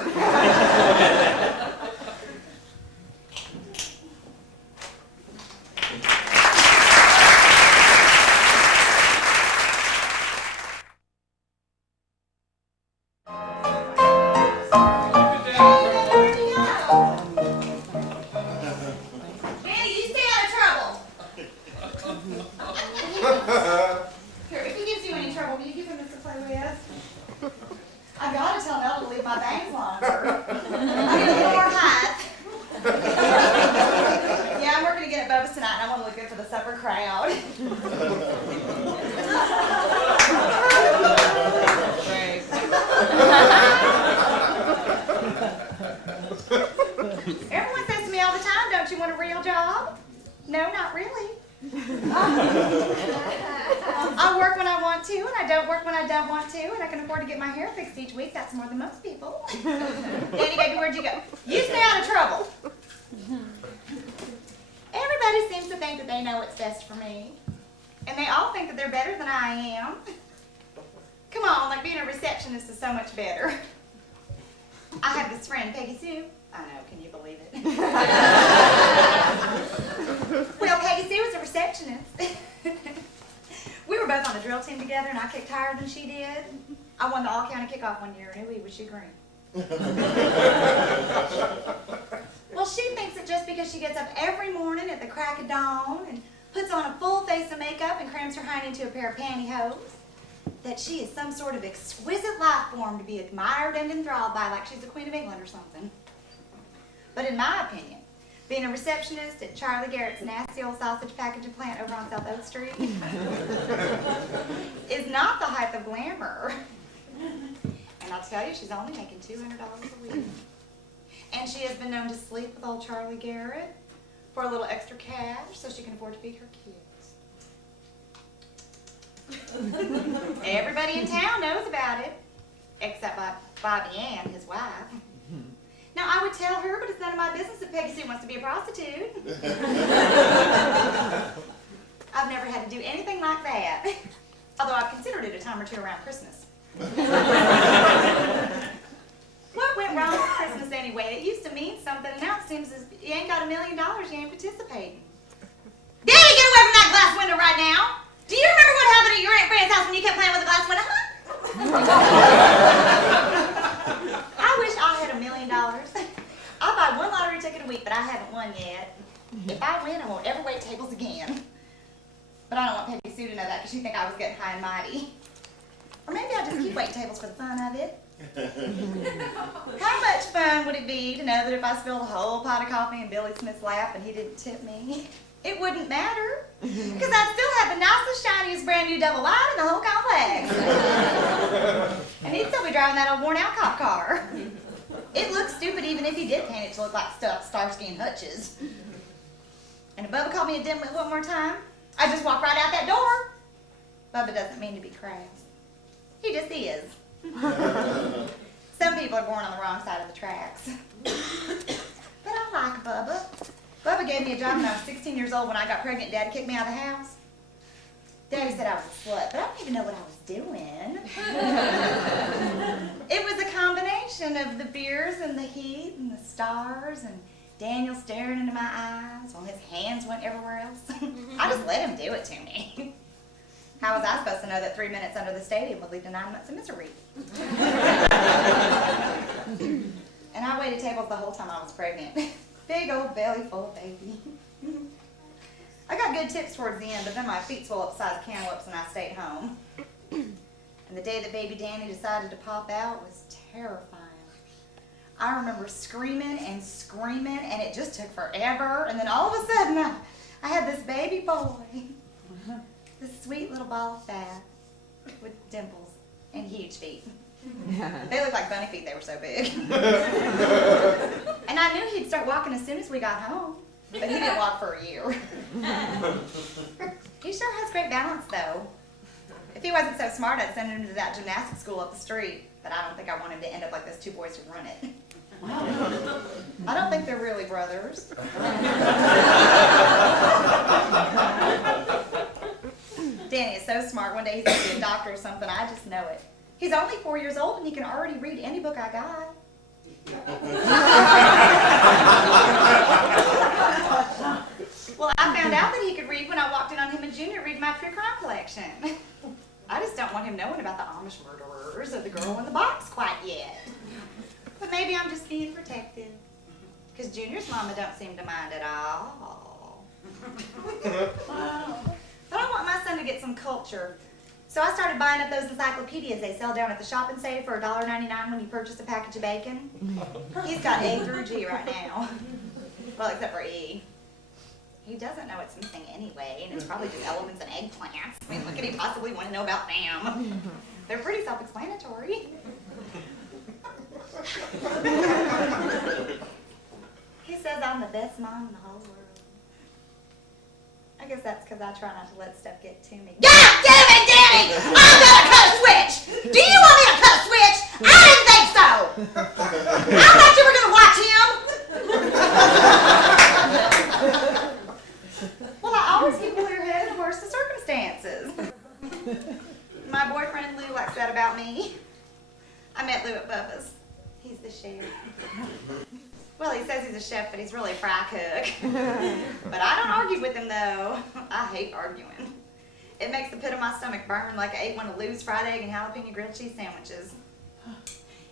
Here, if he gives you any trouble, will you give him this to play with? I gotta tell Mel to leave my bangs longer. I need a little more height. Yeah, I'm working again at Boba's tonight, and I want to look good for the supper crowd. Everyone says to me all the time, don't you want a real job? No, not really. I work when I want to, and I don't work when I don't want to, and I can afford to get my hair fixed each week. That's more than most people. Danny, baby, where'd you go? You stay out of trouble. Everybody seems to think that they know what's best for me, and they all think that they're better than I am. Come on, like being a receptionist is so much better. I have this friend, Peggy Sue. I know, can you believe it? Well, Peggy Sue was a receptionist. We were both on the drill team together, and I kicked higher than she did. I won the all-county kickoff one year, and ooh, was she green. Well, she thinks that just because she gets up every morning at the crack of dawn and puts on a full face of makeup and crams her hind into a pair of pantyhose, that she is some sort of exquisite life form to be admired and enthralled by, like she's the Queen of England or something. But in my opinion, Being a receptionist at Charlie Garrett's nasty old sausage packaging plant over on South Oak Street is not the height of glamour. And I'll tell you, she's only making $200 a week. And she has been known to sleep with old Charlie Garrett for a little extra cash so she can afford to feed her kids. Everybody in town knows about it, except Bobby Ann, his wife. Now, I would tell her, but it's none of my business if Peggy Sue wants to be a prostitute. I've never had to do anything like that, although I've considered it a time or two around Christmas. What went wrong with Christmas anyway? It used to mean something, and now it seems as you ain't got $1 million, you ain't participating. Daddy, get away from that glass window right now! Do you remember what happened at your Aunt Fran's house when you kept playing with the glass window, huh? I wish I had $1 million. I buy one lottery ticket a week, but I haven't won yet. If I win, I won't ever wait tables again. But I don't want Peggy Sue to know that because she'd think I was getting high and mighty. Or maybe I'll just keep waiting tables for the fun of it. How much fun would it be to know that if I spilled a whole pot of coffee in Billy Smith's lap and he didn't tip me, it wouldn't matter? Because I'd still have the nicest, shiniest, brand new double wide in the whole complex. And he'd still be driving that old worn out cop car. It looks stupid even if he did paint it to look like Starsky and Hutch's. And if Bubba called me a dimwit one more time, I'd just walk right out that door. Bubba doesn't mean to be crass. He just is. Some people are born on the wrong side of the tracks. But I like Bubba. Bubba gave me a job when I was 16 years old when I got pregnant. Daddy kicked me out of the house. Daddy said I was a slut, but I don't even know what I was doing. It was a combination of the beers and the heat and the stars and Daniel staring into my eyes while his hands went everywhere else. I just let him do it to me. How was I supposed to know that 3 minutes under the stadium would lead to 9 months of misery? And I waited tables the whole time I was pregnant. Big old belly full of baby. I got good tips towards the end, but then my feet swelled up the size of cantaloupes and I stayed home. And the day that baby Danny decided to pop out was terrifying. I remember screaming and screaming, and it just took forever. And then all of a sudden, I had this baby boy. This sweet little ball of fat with dimples and huge feet. They looked like bunny feet, they were so big. And I knew he'd start walking as soon as we got home, but he didn't walk for a year. He sure has great balance, though. If he wasn't so smart, I'd send him to that gymnastics school up the street, but I don't think I want him to end up like those two boys who run it. I don't think they're really brothers. Danny is so smart. One day he's going to be a doctor or something. I just know it. He's only 4 years old and he can already read any book I got. Well, I found out that he could read when I walked in on him and Junior reading my true crime collection. I just don't want him knowing about the Amish murderers or the girl in the box quite yet. But maybe I'm just being protective. Because Junior's mama don't seem to mind at all. But I want my son to get some culture. So I started buying up those encyclopedias they sell down at the shop and save for $1.99 when you purchase a package of bacon. He's got A through G right now. Well, except for E. He doesn't know it's missing anyway, and it's probably just elements and eggplants. I mean, what could he possibly want to know about them? They're pretty self-explanatory. He says I'm the best mom in the whole world. I guess that's because I try not to let stuff get to me. God damn it, Danny! I'm gonna cut a switch! Do you want me to cut a switch? I didn't think so! I thought you were gonna watch him! Well, I always keep a clear head in the worst of circumstances. My boyfriend Lou likes that about me. I met Lou at Bubba's. He's the chef. Well, he says he's a chef, but he's really a fry cook. But I don't argue with him, though. I hate arguing. It makes the pit of my stomach burn like I ate one of Lou's fried egg and jalapeno grilled cheese sandwiches.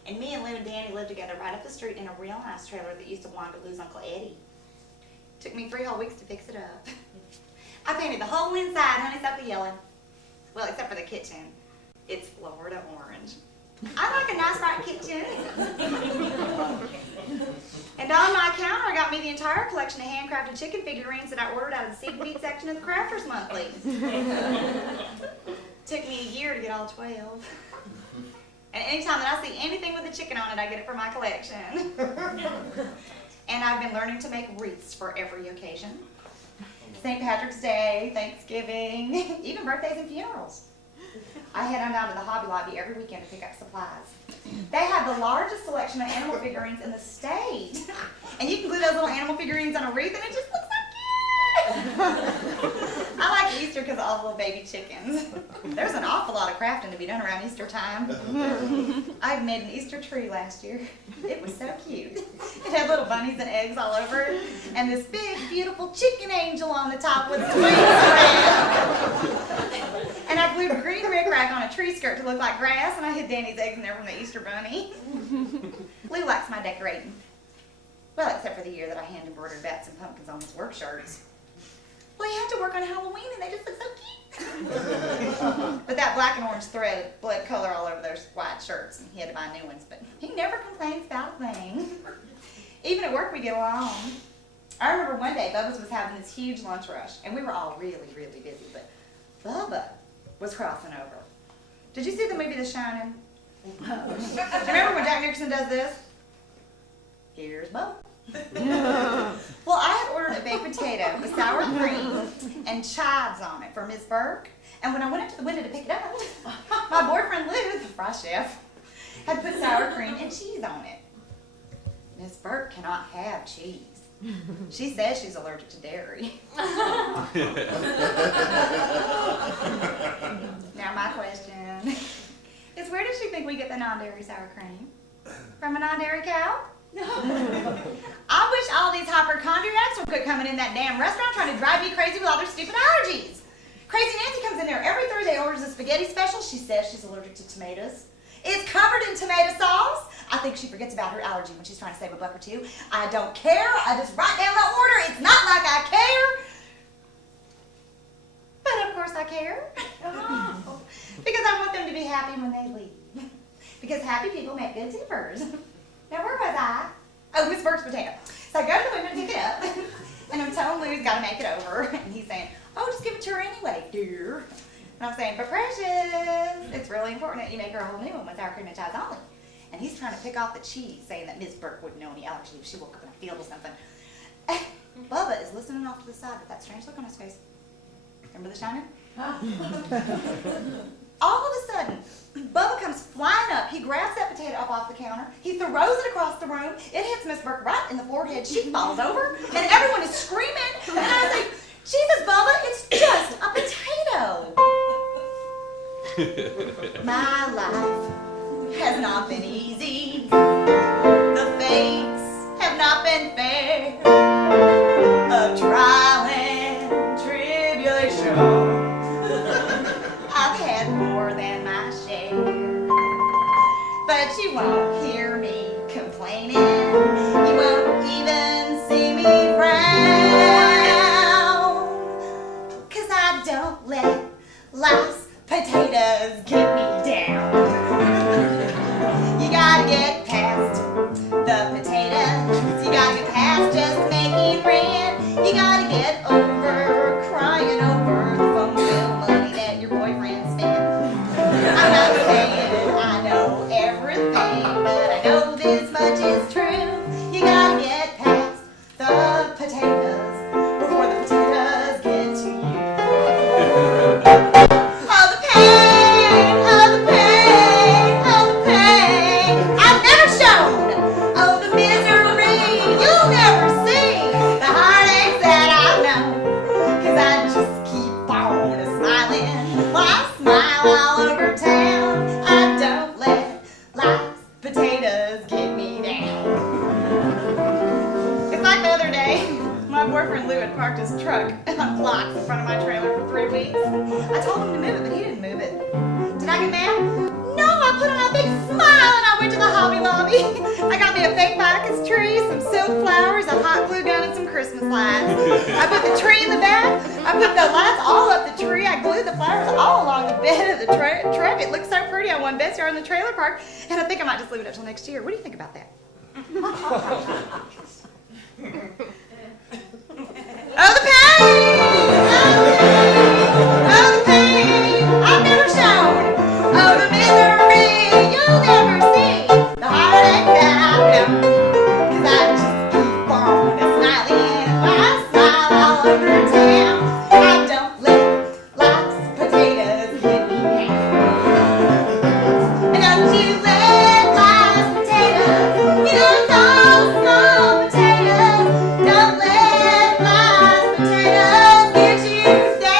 And me and Lou and Danny lived together right up the street in a real nice trailer that used to belong to Lou's Uncle Eddie. Took me 3 whole weeks to fix it up. I painted the whole inside honeysuckle yellow. Well, except for the kitchen. It's Florida orange. I like a nice bright kitchen. And on my counter, I got me the entire collection of handcrafted chicken figurines that I ordered out of the seed meat section of the Crafters Monthly. Took me a year to get all 12. And anytime that I see anything with a chicken on it, I get it for my collection. And I've been learning to make wreaths for every occasion. St. Patrick's Day, Thanksgiving, even birthdays and funerals. I head on down to the Hobby Lobby every weekend to pick up supplies. They have the largest selection of animal figurines in the state. And you can glue those little animal figurines on a wreath and it just looks so cute. I like Easter because of all the little baby chickens. There's an awful lot of crafting to be done around Easter time. I made an Easter tree last year. It was so cute. It had little bunnies and eggs all over it, and this big, beautiful chicken angel on the top with its wings around. And I glued green rickrack on a tree skirt to look like grass, and I hid Danny's eggs in there from the Easter bunny. Lou likes my decorating. Well, except for the year that I hand embroidered bats and pumpkins on his work shirts. Well, you have to work on Halloween, and they just look so cute. But that black and orange thread bled color all over those white shirts, and he had to buy new ones. But he never complains about a thing. Even at work, we get along. I remember one day, Bubba's was having this huge lunch rush, and we were all really, really busy. But Bubba was crossing over. Did you see the movie The Shining? Do you remember when Jack Nicholson does this? Here's Bubba. Well, I had ordered a baked potato with sour cream and chives on it for Miss Burke. And when I went up to the window to pick it up, my boyfriend Lou, the fry chef, had put sour cream and cheese on it. Miss Burke cannot have cheese. She says she's allergic to dairy. Now my question is, where does she think we get the non-dairy sour cream? From a non-dairy cow? I wish all these hypochondriacs would quit coming in that damn restaurant trying to drive me crazy with all their stupid allergies. Crazy Nancy comes in there every Thursday, orders a spaghetti special. She says she's allergic to tomatoes. It's covered in tomato sauce. I think she forgets about her allergy when she's trying to save a buck or two. I don't care. I just write down the order. It's not like I care. But of course I care. Because I want them to be happy when they leave. Because happy people make good tippers. Now, where was I? Oh, Miss Burke's potato. So I go to the window to pick it up, and I'm telling Lou's got to make it over, and he's saying, oh, just give it to her anyway, dear. And I'm saying, but Precious, it's really important that you make her a whole new one with sour cream and chives only. And he's trying to pick off the cheese, saying that Miss Burke wouldn't know any allergy if she woke up in a field or something. Bubba is listening off to the side with that strange look on his face. Remember The Shining? All of a sudden, Bubba comes flying up. He grabs that potato up off the counter. He throws it across the room. It hits Miss Burke right in the forehead. She falls over, and everyone is screaming. And I say, Jesus, Bubba, it's just a potato. My life has not been easy. The fates have not been fair. Of trial and tribulation. I've had more than my share, but you won't hear me complaining. You won't even see me frown, 'cause I don't let life's potatoes get me down. You gotta get past the potatoes. You gotta get past just making rent. You gotta get over crying over the phone bill money that your boyfriend spent. I'm not saying I know everything, but I know this much is true. You gotta get past the potatoes before the potatoes get to you. Oh, the pain, oh, the pain, oh, the pain I've never shown. Oh, the misery you'll never see. The heartaches that I've known. 'Cause I just keep on smiling while I smile all over town. I don't let life's potatoes get me down. It's like the other day, my boyfriend Lou had parked his truck on blocks in front of my trailer for 3 weeks. I told him to move it, but he didn't move it. Did I get mad? No, I put on a big smile and I went to the Hobby Lobby. I got me a fake ficus tree, some silk flowers, a hot glue gun, and some Christmas lights. I put the tree in the back. I put the lights all up the tree. I glued the flowers all along the bed of the truck. It looked so pretty. I got one backyard in the trailer park, and I think I might just leave it up till next year. What do you think about that? Oh, the pain! Oh, the pain I've never shown. Oh, the misery you'll never see. The heartache that I've known. 'Cause I just keep on smiling while I smile all over town. I don't let life's potatoes get me down. And don't you let life's potatoes, you know, small potatoes, don't let life's potatoes get you down.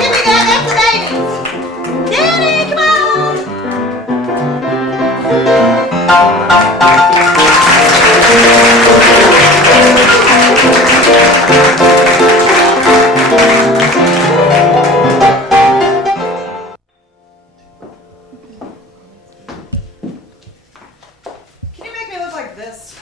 Give me that, that's the Davies. Danny, come on. Can you make me look like this?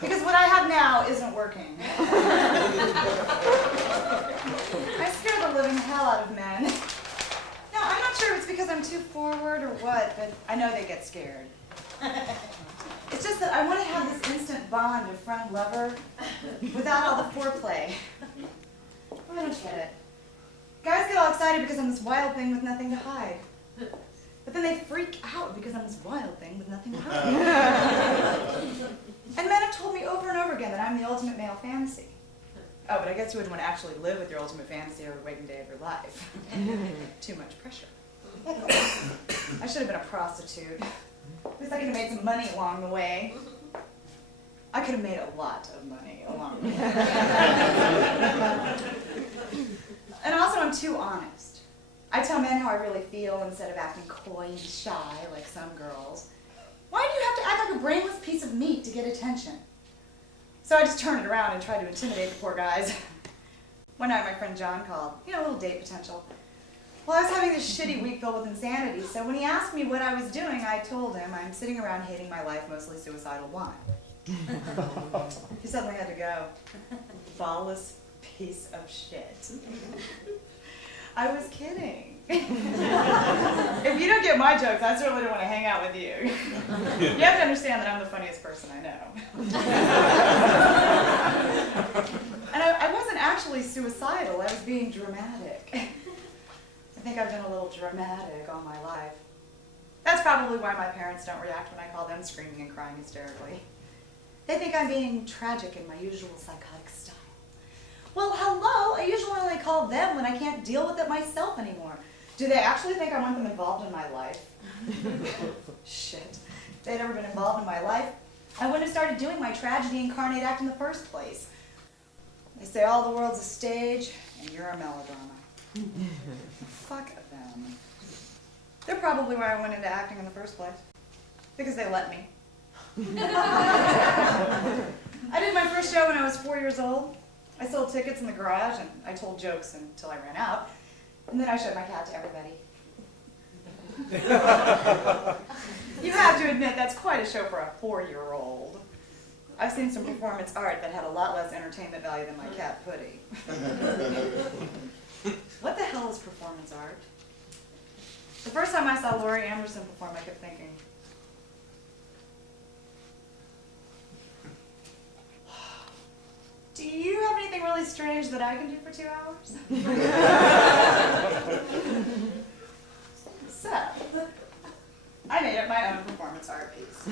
Because what I have now isn't working. I scare the living hell out of men. No, I'm not sure if it's because I'm too forward or what, but I know they get scared. It's just that I want to have this instant bond of friend-lover without all the foreplay. I don't get it. Guys get all excited because I'm this wild thing with nothing to hide. But then they freak out because I'm this wild thing with nothing to hide. And men have told me over and over again that I'm the ultimate male fantasy. Oh, but I guess you wouldn't want to actually live with your ultimate fantasy every waking day of your life. Too much pressure. I should have been a prostitute. At least I could have made some money along the way. I could have made a lot of money along the way. And also, I'm too honest. I tell men how I really feel instead of acting coy and shy like some girls. Why do you have to act like a brainless piece of meat to get attention? So I just turned it around and tried to intimidate the poor guys. One night my friend John called, a little date potential. Well, I was having this shitty week filled with insanity, so when he asked me what I was doing, I told him I'm sitting around hating my life, mostly suicidal one. He suddenly had to go. Ballless piece of shit. I was kidding. If you don't get my jokes, I certainly don't want to hang out with you. You have to understand that I'm the funniest person I know. And I wasn't actually suicidal, I was being dramatic. I think I've been a little dramatic all my life. That's probably why my parents don't react when I call them screaming and crying hysterically. They think I'm being tragic in my usual psychotic style. Well, hello, I usually only call them when I can't deal with it myself anymore. Do they actually think I want them involved in my life? Shit. If they'd ever been involved in my life, I wouldn't have started doing my tragedy incarnate act in the first place. They say all the world's a stage, and you're a melodrama. Fuck them. They're probably why I went into acting in the first place. Because they let me. I did my first show when I was 4 years old. I sold tickets in the garage, and I told jokes until I ran out. And then I showed my cat to everybody. You have to admit, that's quite a show for a 4-year-old. I've seen some performance art that had a lot less entertainment value than my cat Putty. What the hell is performance art? The first time I saw Laurie Anderson perform, I kept thinking, do you have anything really strange that I can do for 2 hours? So, I made up my own performance art piece.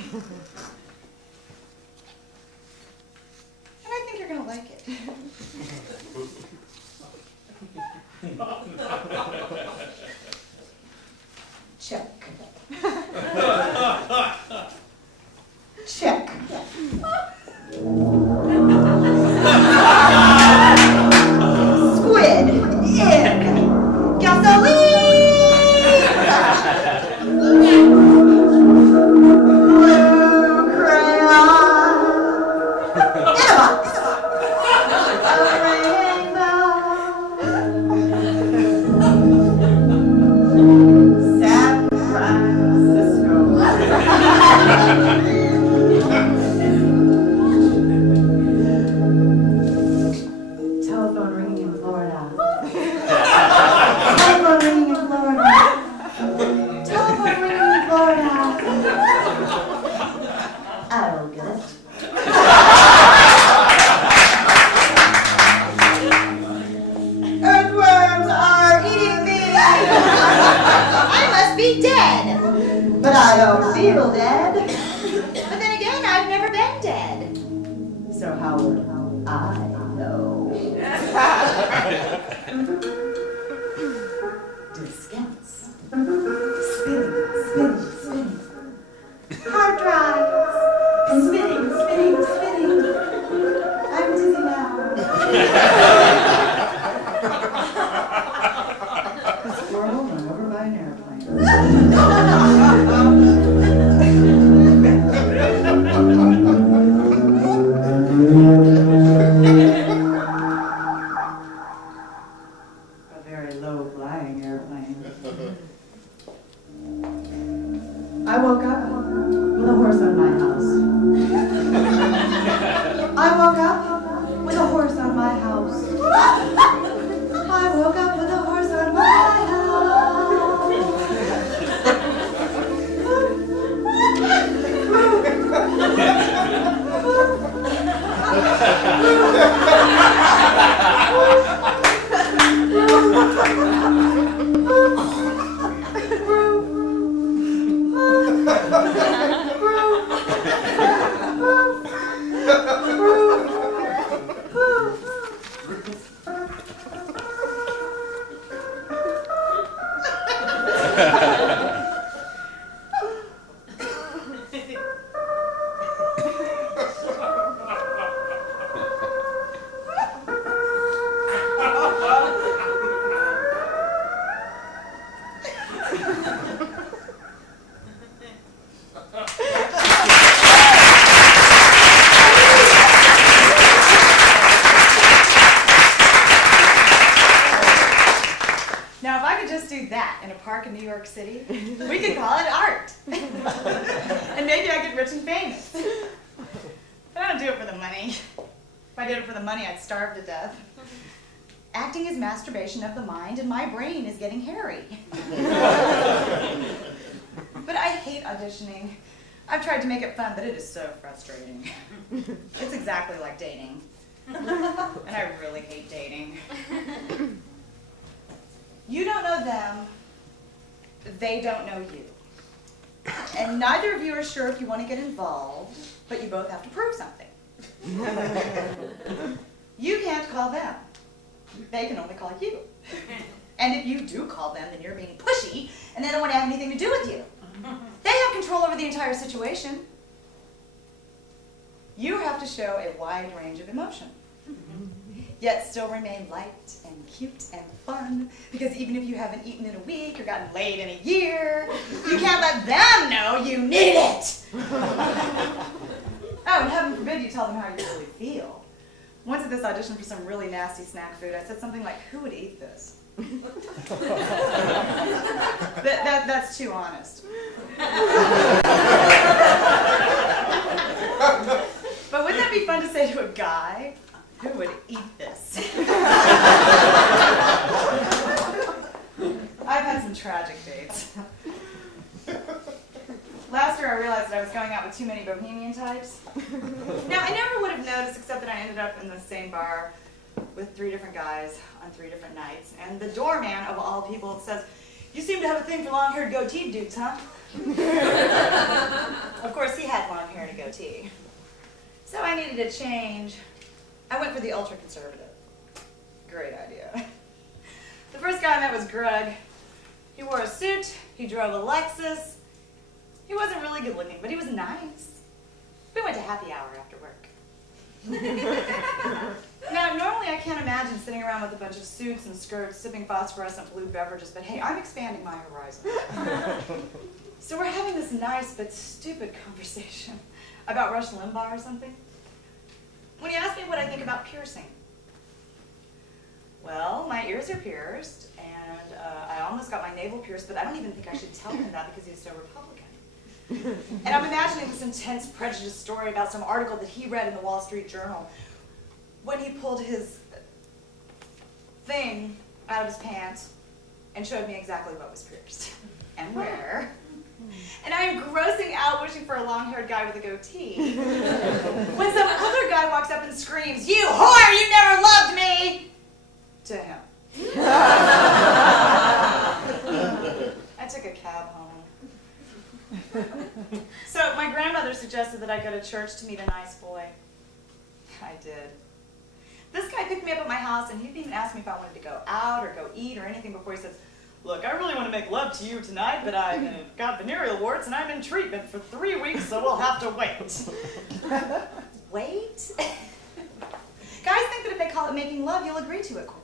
And I think you're going to like it. Check. Check. Squid in gasoline. Blue crayon in a box. A rainbow. know. Discounts. Spinning. Hard drives. Spinning. I'm dizzy now. A squirrel run over by an airplane. A very low-flying airplane. I woke up with a horse on my house. I woke up with a horse on my house. I woke up with a horse on my house. Now, if I could just do that in a park in New York City, we could call it art. And maybe I'd get rich and famous. But I don't do it for the money. If I did it for the money, I'd starve to death. Acting is masturbation of the mind, and my brain is getting hairy. But I hate auditioning. I've tried to make it fun, but it is so frustrating. It's exactly like dating. And I really hate dating. You don't know them, they don't know you. And neither of you are sure if you want to get involved, but you both have to prove something. You can't call them. They can only call you. And if you do call them, then you're being pushy, and they don't want to have anything to do with you. They have control over the entire situation. You have to show a wide range of emotion, yet still remain light and cute and fun, because even if you haven't eaten in a week or gotten laid in a year, you can't let them know you need it. Oh, and heaven forbid you tell them how you really feel. Once at this audition for some really nasty snack food, I said something like, "Who would eat this?" That's too honest. But wouldn't that be fun to say to a guy? Who would eat this? I've had some tragic dates. Last year I realized that I was going out with too many bohemian types. Now, I never would have noticed except that I ended up in the same bar with 3 different guys on 3 different nights. And the doorman, of all people, says, "You seem to have a thing for long-haired goatee dudes, huh?" Of course, he had long hair and a goatee. So I needed a change. I went for the ultra-conservative. Great idea. The first guy I met was Greg. He wore a suit, he drove a Lexus. He wasn't really good looking, but he was nice. We went to happy hour after work. Now, normally I can't imagine sitting around with a bunch of suits and skirts, sipping phosphorescent blue beverages, but hey, I'm expanding my horizon. So we're having this nice but stupid conversation about Rush Limbaugh or something. When he asked me what I think about piercing. Well, my ears are pierced, and I almost got my navel pierced, but I don't even think I should tell him that because he's so Republican. And I'm imagining this intense prejudice story about some article that he read in the Wall Street Journal when he pulled his thing out of his pants and showed me exactly what was pierced and where. And I'm grossing out wishing for a long-haired guy with a goatee when some other guy walks up and screams, "You whore, you never loved me!" to him. I took a cab home. So my grandmother suggested that I go to church to meet a nice boy. I did. This guy picked me up at my house, and he didn't even ask me if I wanted to go out or go eat or anything before he says, "Look, I really want to make love to you tonight, but I've got venereal warts and I'm in treatment for 3 weeks, so we'll have to wait." Wait? Guys think that if they call it making love, you'll agree to it quicker.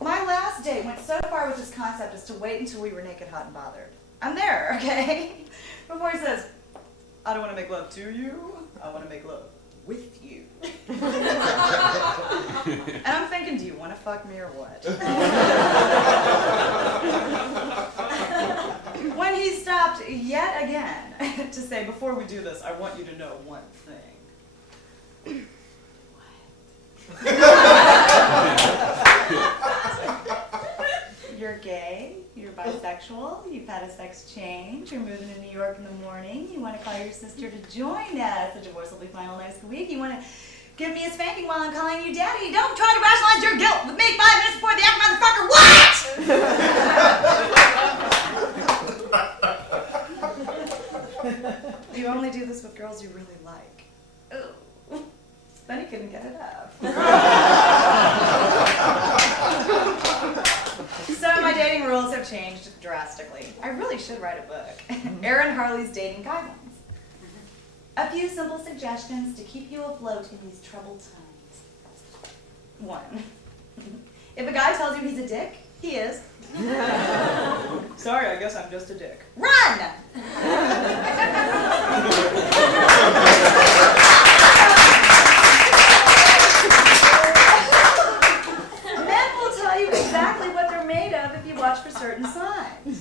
My last date went so far with this concept as to wait until we were naked, hot, and bothered. I'm there, okay? Before he says, "I don't want to make love to you, I want to make love with you." And I'm thinking, do you want to fuck me or what? When he stopped yet again to say, "Before we do this, I want you to know one thing." You're gay, you're bisexual, you've had a sex change, you're moving to New York in the morning, you want to call your sister to join us, the divorce will be final next week, you want to give me a spanking while I'm calling you daddy. Don't try to rationalize your guilt with me 5 minutes before the act, motherfucker. What? You only do this with girls you really like. Ooh. Then he couldn't get it up. So my dating rules have changed drastically. I really should write a book. Erin Harley's Dating Guidelines. A few simple suggestions to keep you afloat in these troubled times. 1. If a guy tells you he's a dick, he is. Sorry, I guess I'm just a dick. Run! Exactly what they're made of if you watch for certain signs.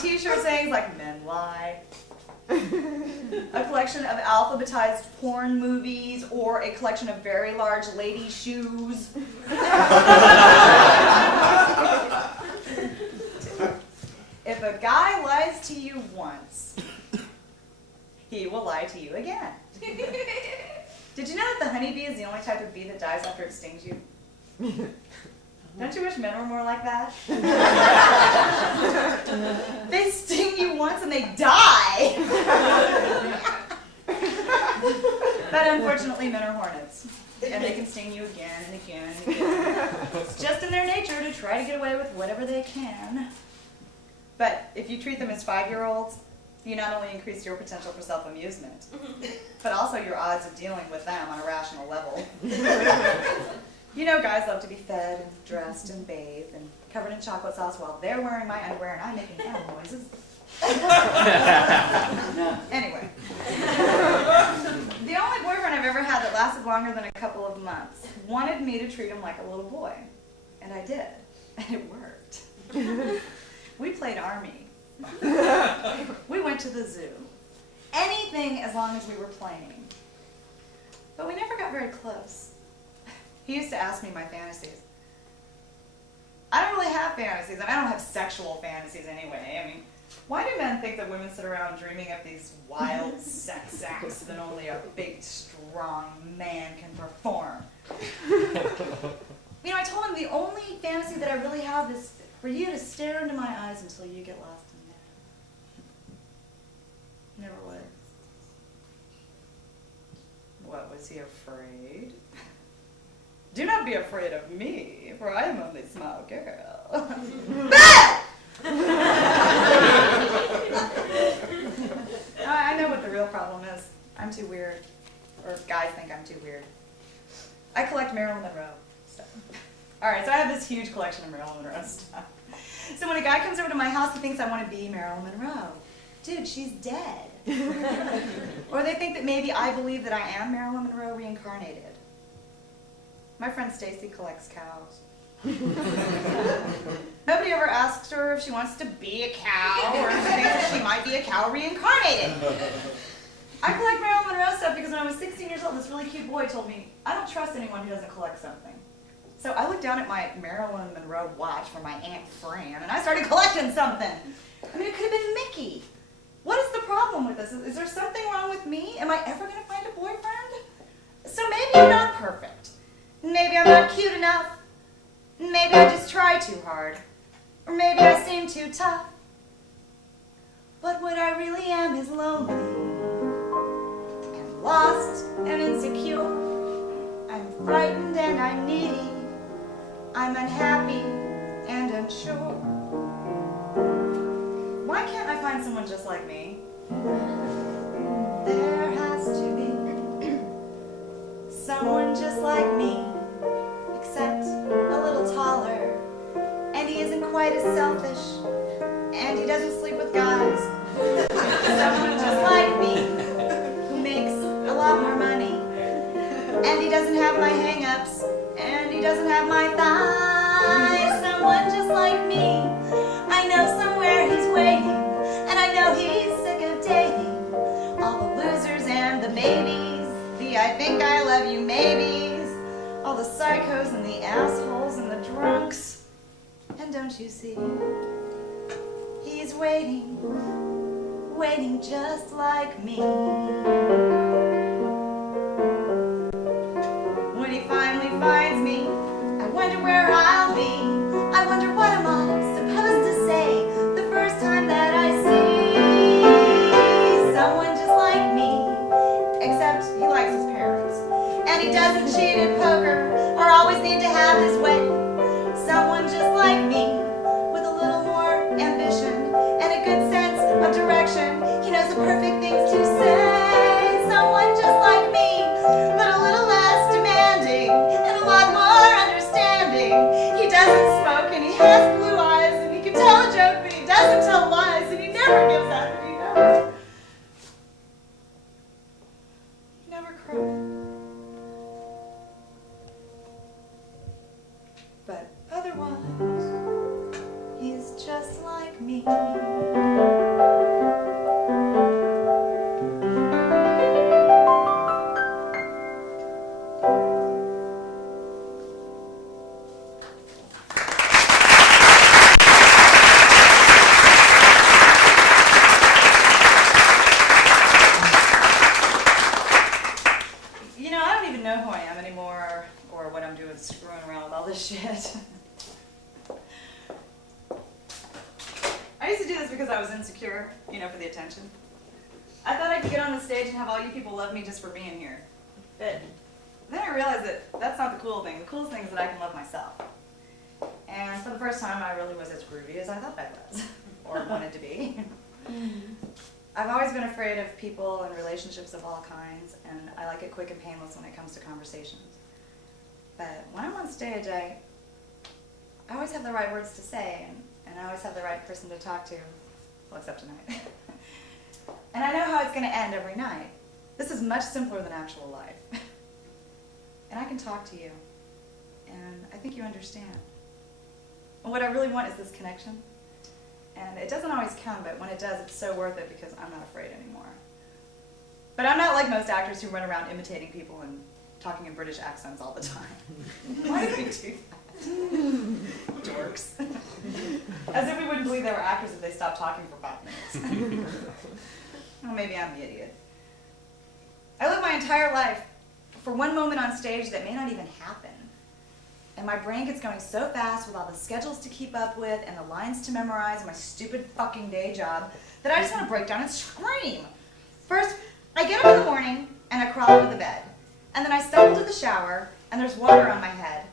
T-shirt sayings like "Men lie," a collection of alphabetized porn movies, or a collection of very large lady shoes. If a guy lies to you once, he will lie to you again. Did you know that the honeybee is the only type of bee that dies after it stings you? Don't you wish men were more like that? They sting you once and they die. But unfortunately, men are hornets. And they can sting you again and again and again. It's just in their nature to try to get away with whatever they can. But if you treat them as 5-year-olds, you not only increase your potential for self-amusement, but also your odds of dealing with them on a rational level. You know, guys love to be fed and dressed and bathed and covered in chocolate sauce while they're wearing my underwear and I'm making animal noises. Anyway. The only boyfriend I've ever had that lasted longer than a couple of months wanted me to treat him like a little boy. And I did. And it worked. We played Army. We went to the zoo. Anything as long as we were playing. But we never got very close. He used to ask me my fantasies. I don't really have fantasies, and I don't have sexual fantasies anyway. I mean, why do men think that women sit around dreaming up these wild sex acts that only a big, strong man can perform? You know, I told him the only fantasy that I really have is for you to stare into my eyes until you get lost in there. Never would. What, was he afraid? Do not be afraid of me, for I am only a small girl. I know what the real problem is. I'm too weird. Or guys think I'm too weird. I collect Marilyn Monroe stuff. Alright, so I have this huge collection of Marilyn Monroe stuff. So when a guy comes over to my house, he thinks I want to be Marilyn Monroe. Dude, she's dead. Or they think that maybe I believe that I am Marilyn Monroe reincarnated. My friend Stacy collects cows. Nobody ever asks her if she wants to be a cow or if she thinks that she might be a cow reincarnated. I collect Marilyn Monroe stuff because when I was 16 years old, this really cute boy told me, I don't trust anyone who doesn't collect something. So I looked down at my Marilyn Monroe watch from my Aunt Fran and I started collecting something. I mean, it could have been Mickey. What is the problem with this? Is there something wrong with me? Am I ever going to find a boyfriend? So maybe I'm not perfect. Maybe I'm not cute enough. Maybe I just try too hard. Or maybe I seem too tough. But what I really am is lonely and lost and insecure. frightened and I'm needy. I'm unhappy and unsure. Why can't I find someone just like me? There has to be someone just like me, except a little taller. And he isn't quite as selfish, and he doesn't sleep with guys. Someone just like me, who makes a lot more money. And he doesn't have my hang-ups, and he doesn't have my thighs. Someone just like me. I know somewhere he's waiting, and I know he's sick of dating all the losers and the babies, the I think I love you maybes, all the psychos and the assholes and the drunks. And don't you see, he's waiting, waiting just like me. When he finally finds me, I wonder where I'll be. I wonder what am I supposed to say the first time that I see someone just like me, except he likes his parents, and he doesn't cheat at poker or always need to have his way. Someone just like me, with a little more ambition and a good sense of direction. He knows the perfect things to say. Someone just like me, but a little less demanding and a lot more understanding. He doesn't smoke and he has blue eyes and he can tell a joke but he doesn't tell lies and he never gives up and he never cries. But otherwise, he's just like me. You know, I don't even know who I am anymore or what I'm doing screwing around with all this shit. I used to do this because I was insecure, you know, for the attention. I thought I could get on the stage and have all you people love me just for being here. But then I realized that that's not the cool thing. The coolest thing is that I can love myself. And for the first time, I really was as groovy as I thought I was, or wanted to be. I've always been afraid of people and relationships of all kinds, and I like it quick and painless when it comes to conversations. But when I'm on stage, I always have the right words to say, and I always have the right person to talk to, well, except tonight. And I know how it's going to end every night. This is much simpler than actual life. And I can talk to you, and I think you understand. And what I really want is this connection. And it doesn't always come, but when it does, it's so worth it because I'm not afraid anymore. But I'm not like most actors who run around imitating people and talking in British accents all the time. Why do they do that? Dorks. As if we wouldn't believe they were actors if they stopped talking for 5 minutes. Well, maybe I'm the idiot. I live my entire life for one moment on stage that may not even happen. And my brain gets going so fast with all the schedules to keep up with and the lines to memorize, my stupid fucking day job, that I just want to break down and scream. First, I get up in the morning and I crawl into the bed. And then I stumble to the shower and there's water on my head.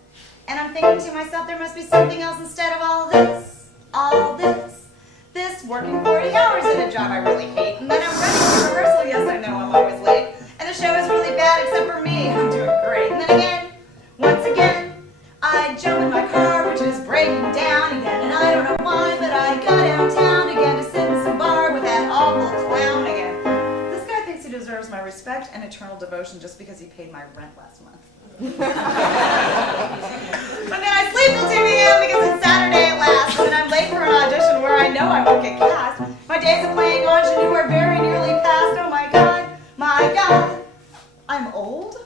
And I'm thinking to myself, there must be something else instead of all this. All this. This working 40 hours in a job I really hate. And then I'm running to rehearsal. Yes, I know I'm always late. And the show is really bad except for me. I'm doing great. And then again, once again, I jump in my car, which is breaking down again, and I don't know why, but I go downtown again to sit in some bar with that awful clown again. This guy thinks he deserves my respect and eternal devotion just because he paid my rent last month. But then I sleep till 2 a.m. because it's Saturday at last, and then I'm late for an audition where I know I won't get cast. My days of playing ingenue are very nearly past. Oh my God, I'm old.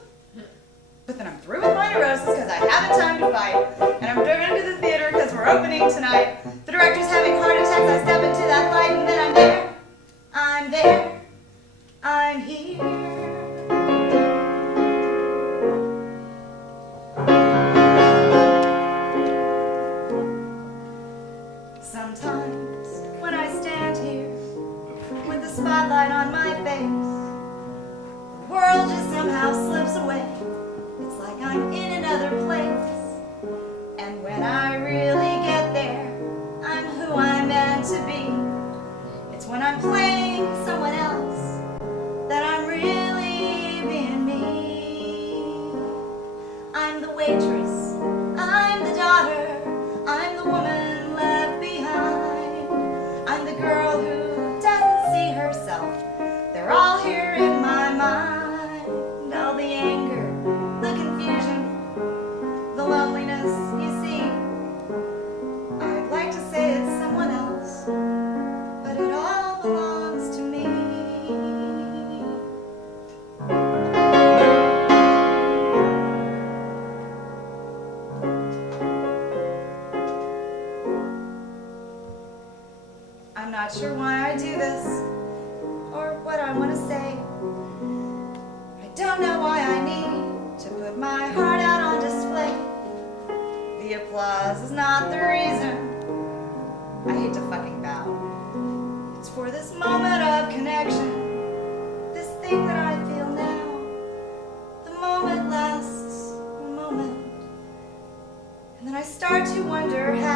But then I'm through with my neurosis because I haven't time to fight. And I'm driven to the theater because we're opening tonight. The director's having heart attacks. I step into that light and then I'm there, I'm here. Sometimes when I stand here with the spotlight on my face, the world just somehow slips away. It's like I'm in another place. And when I really get there, I'm who I'm meant to be. It's when I'm playing someone else that I'm really being me. I'm the waitress, I'm the daughter, I'm the woman left behind. I'm the girl who doesn't see herself. They're all here in my mind. All the anger, the confusion, the loneliness, you see. I'd like to say it's someone else, but it all belongs to me. I'm not sure why I do this, or what I want to say. I don't know why I need to put my heart out on display. The applause is not the reason. I hate to fucking bow. It's for this moment of connection, this thing that I feel now. The moment lasts a moment, and then I start to wonder how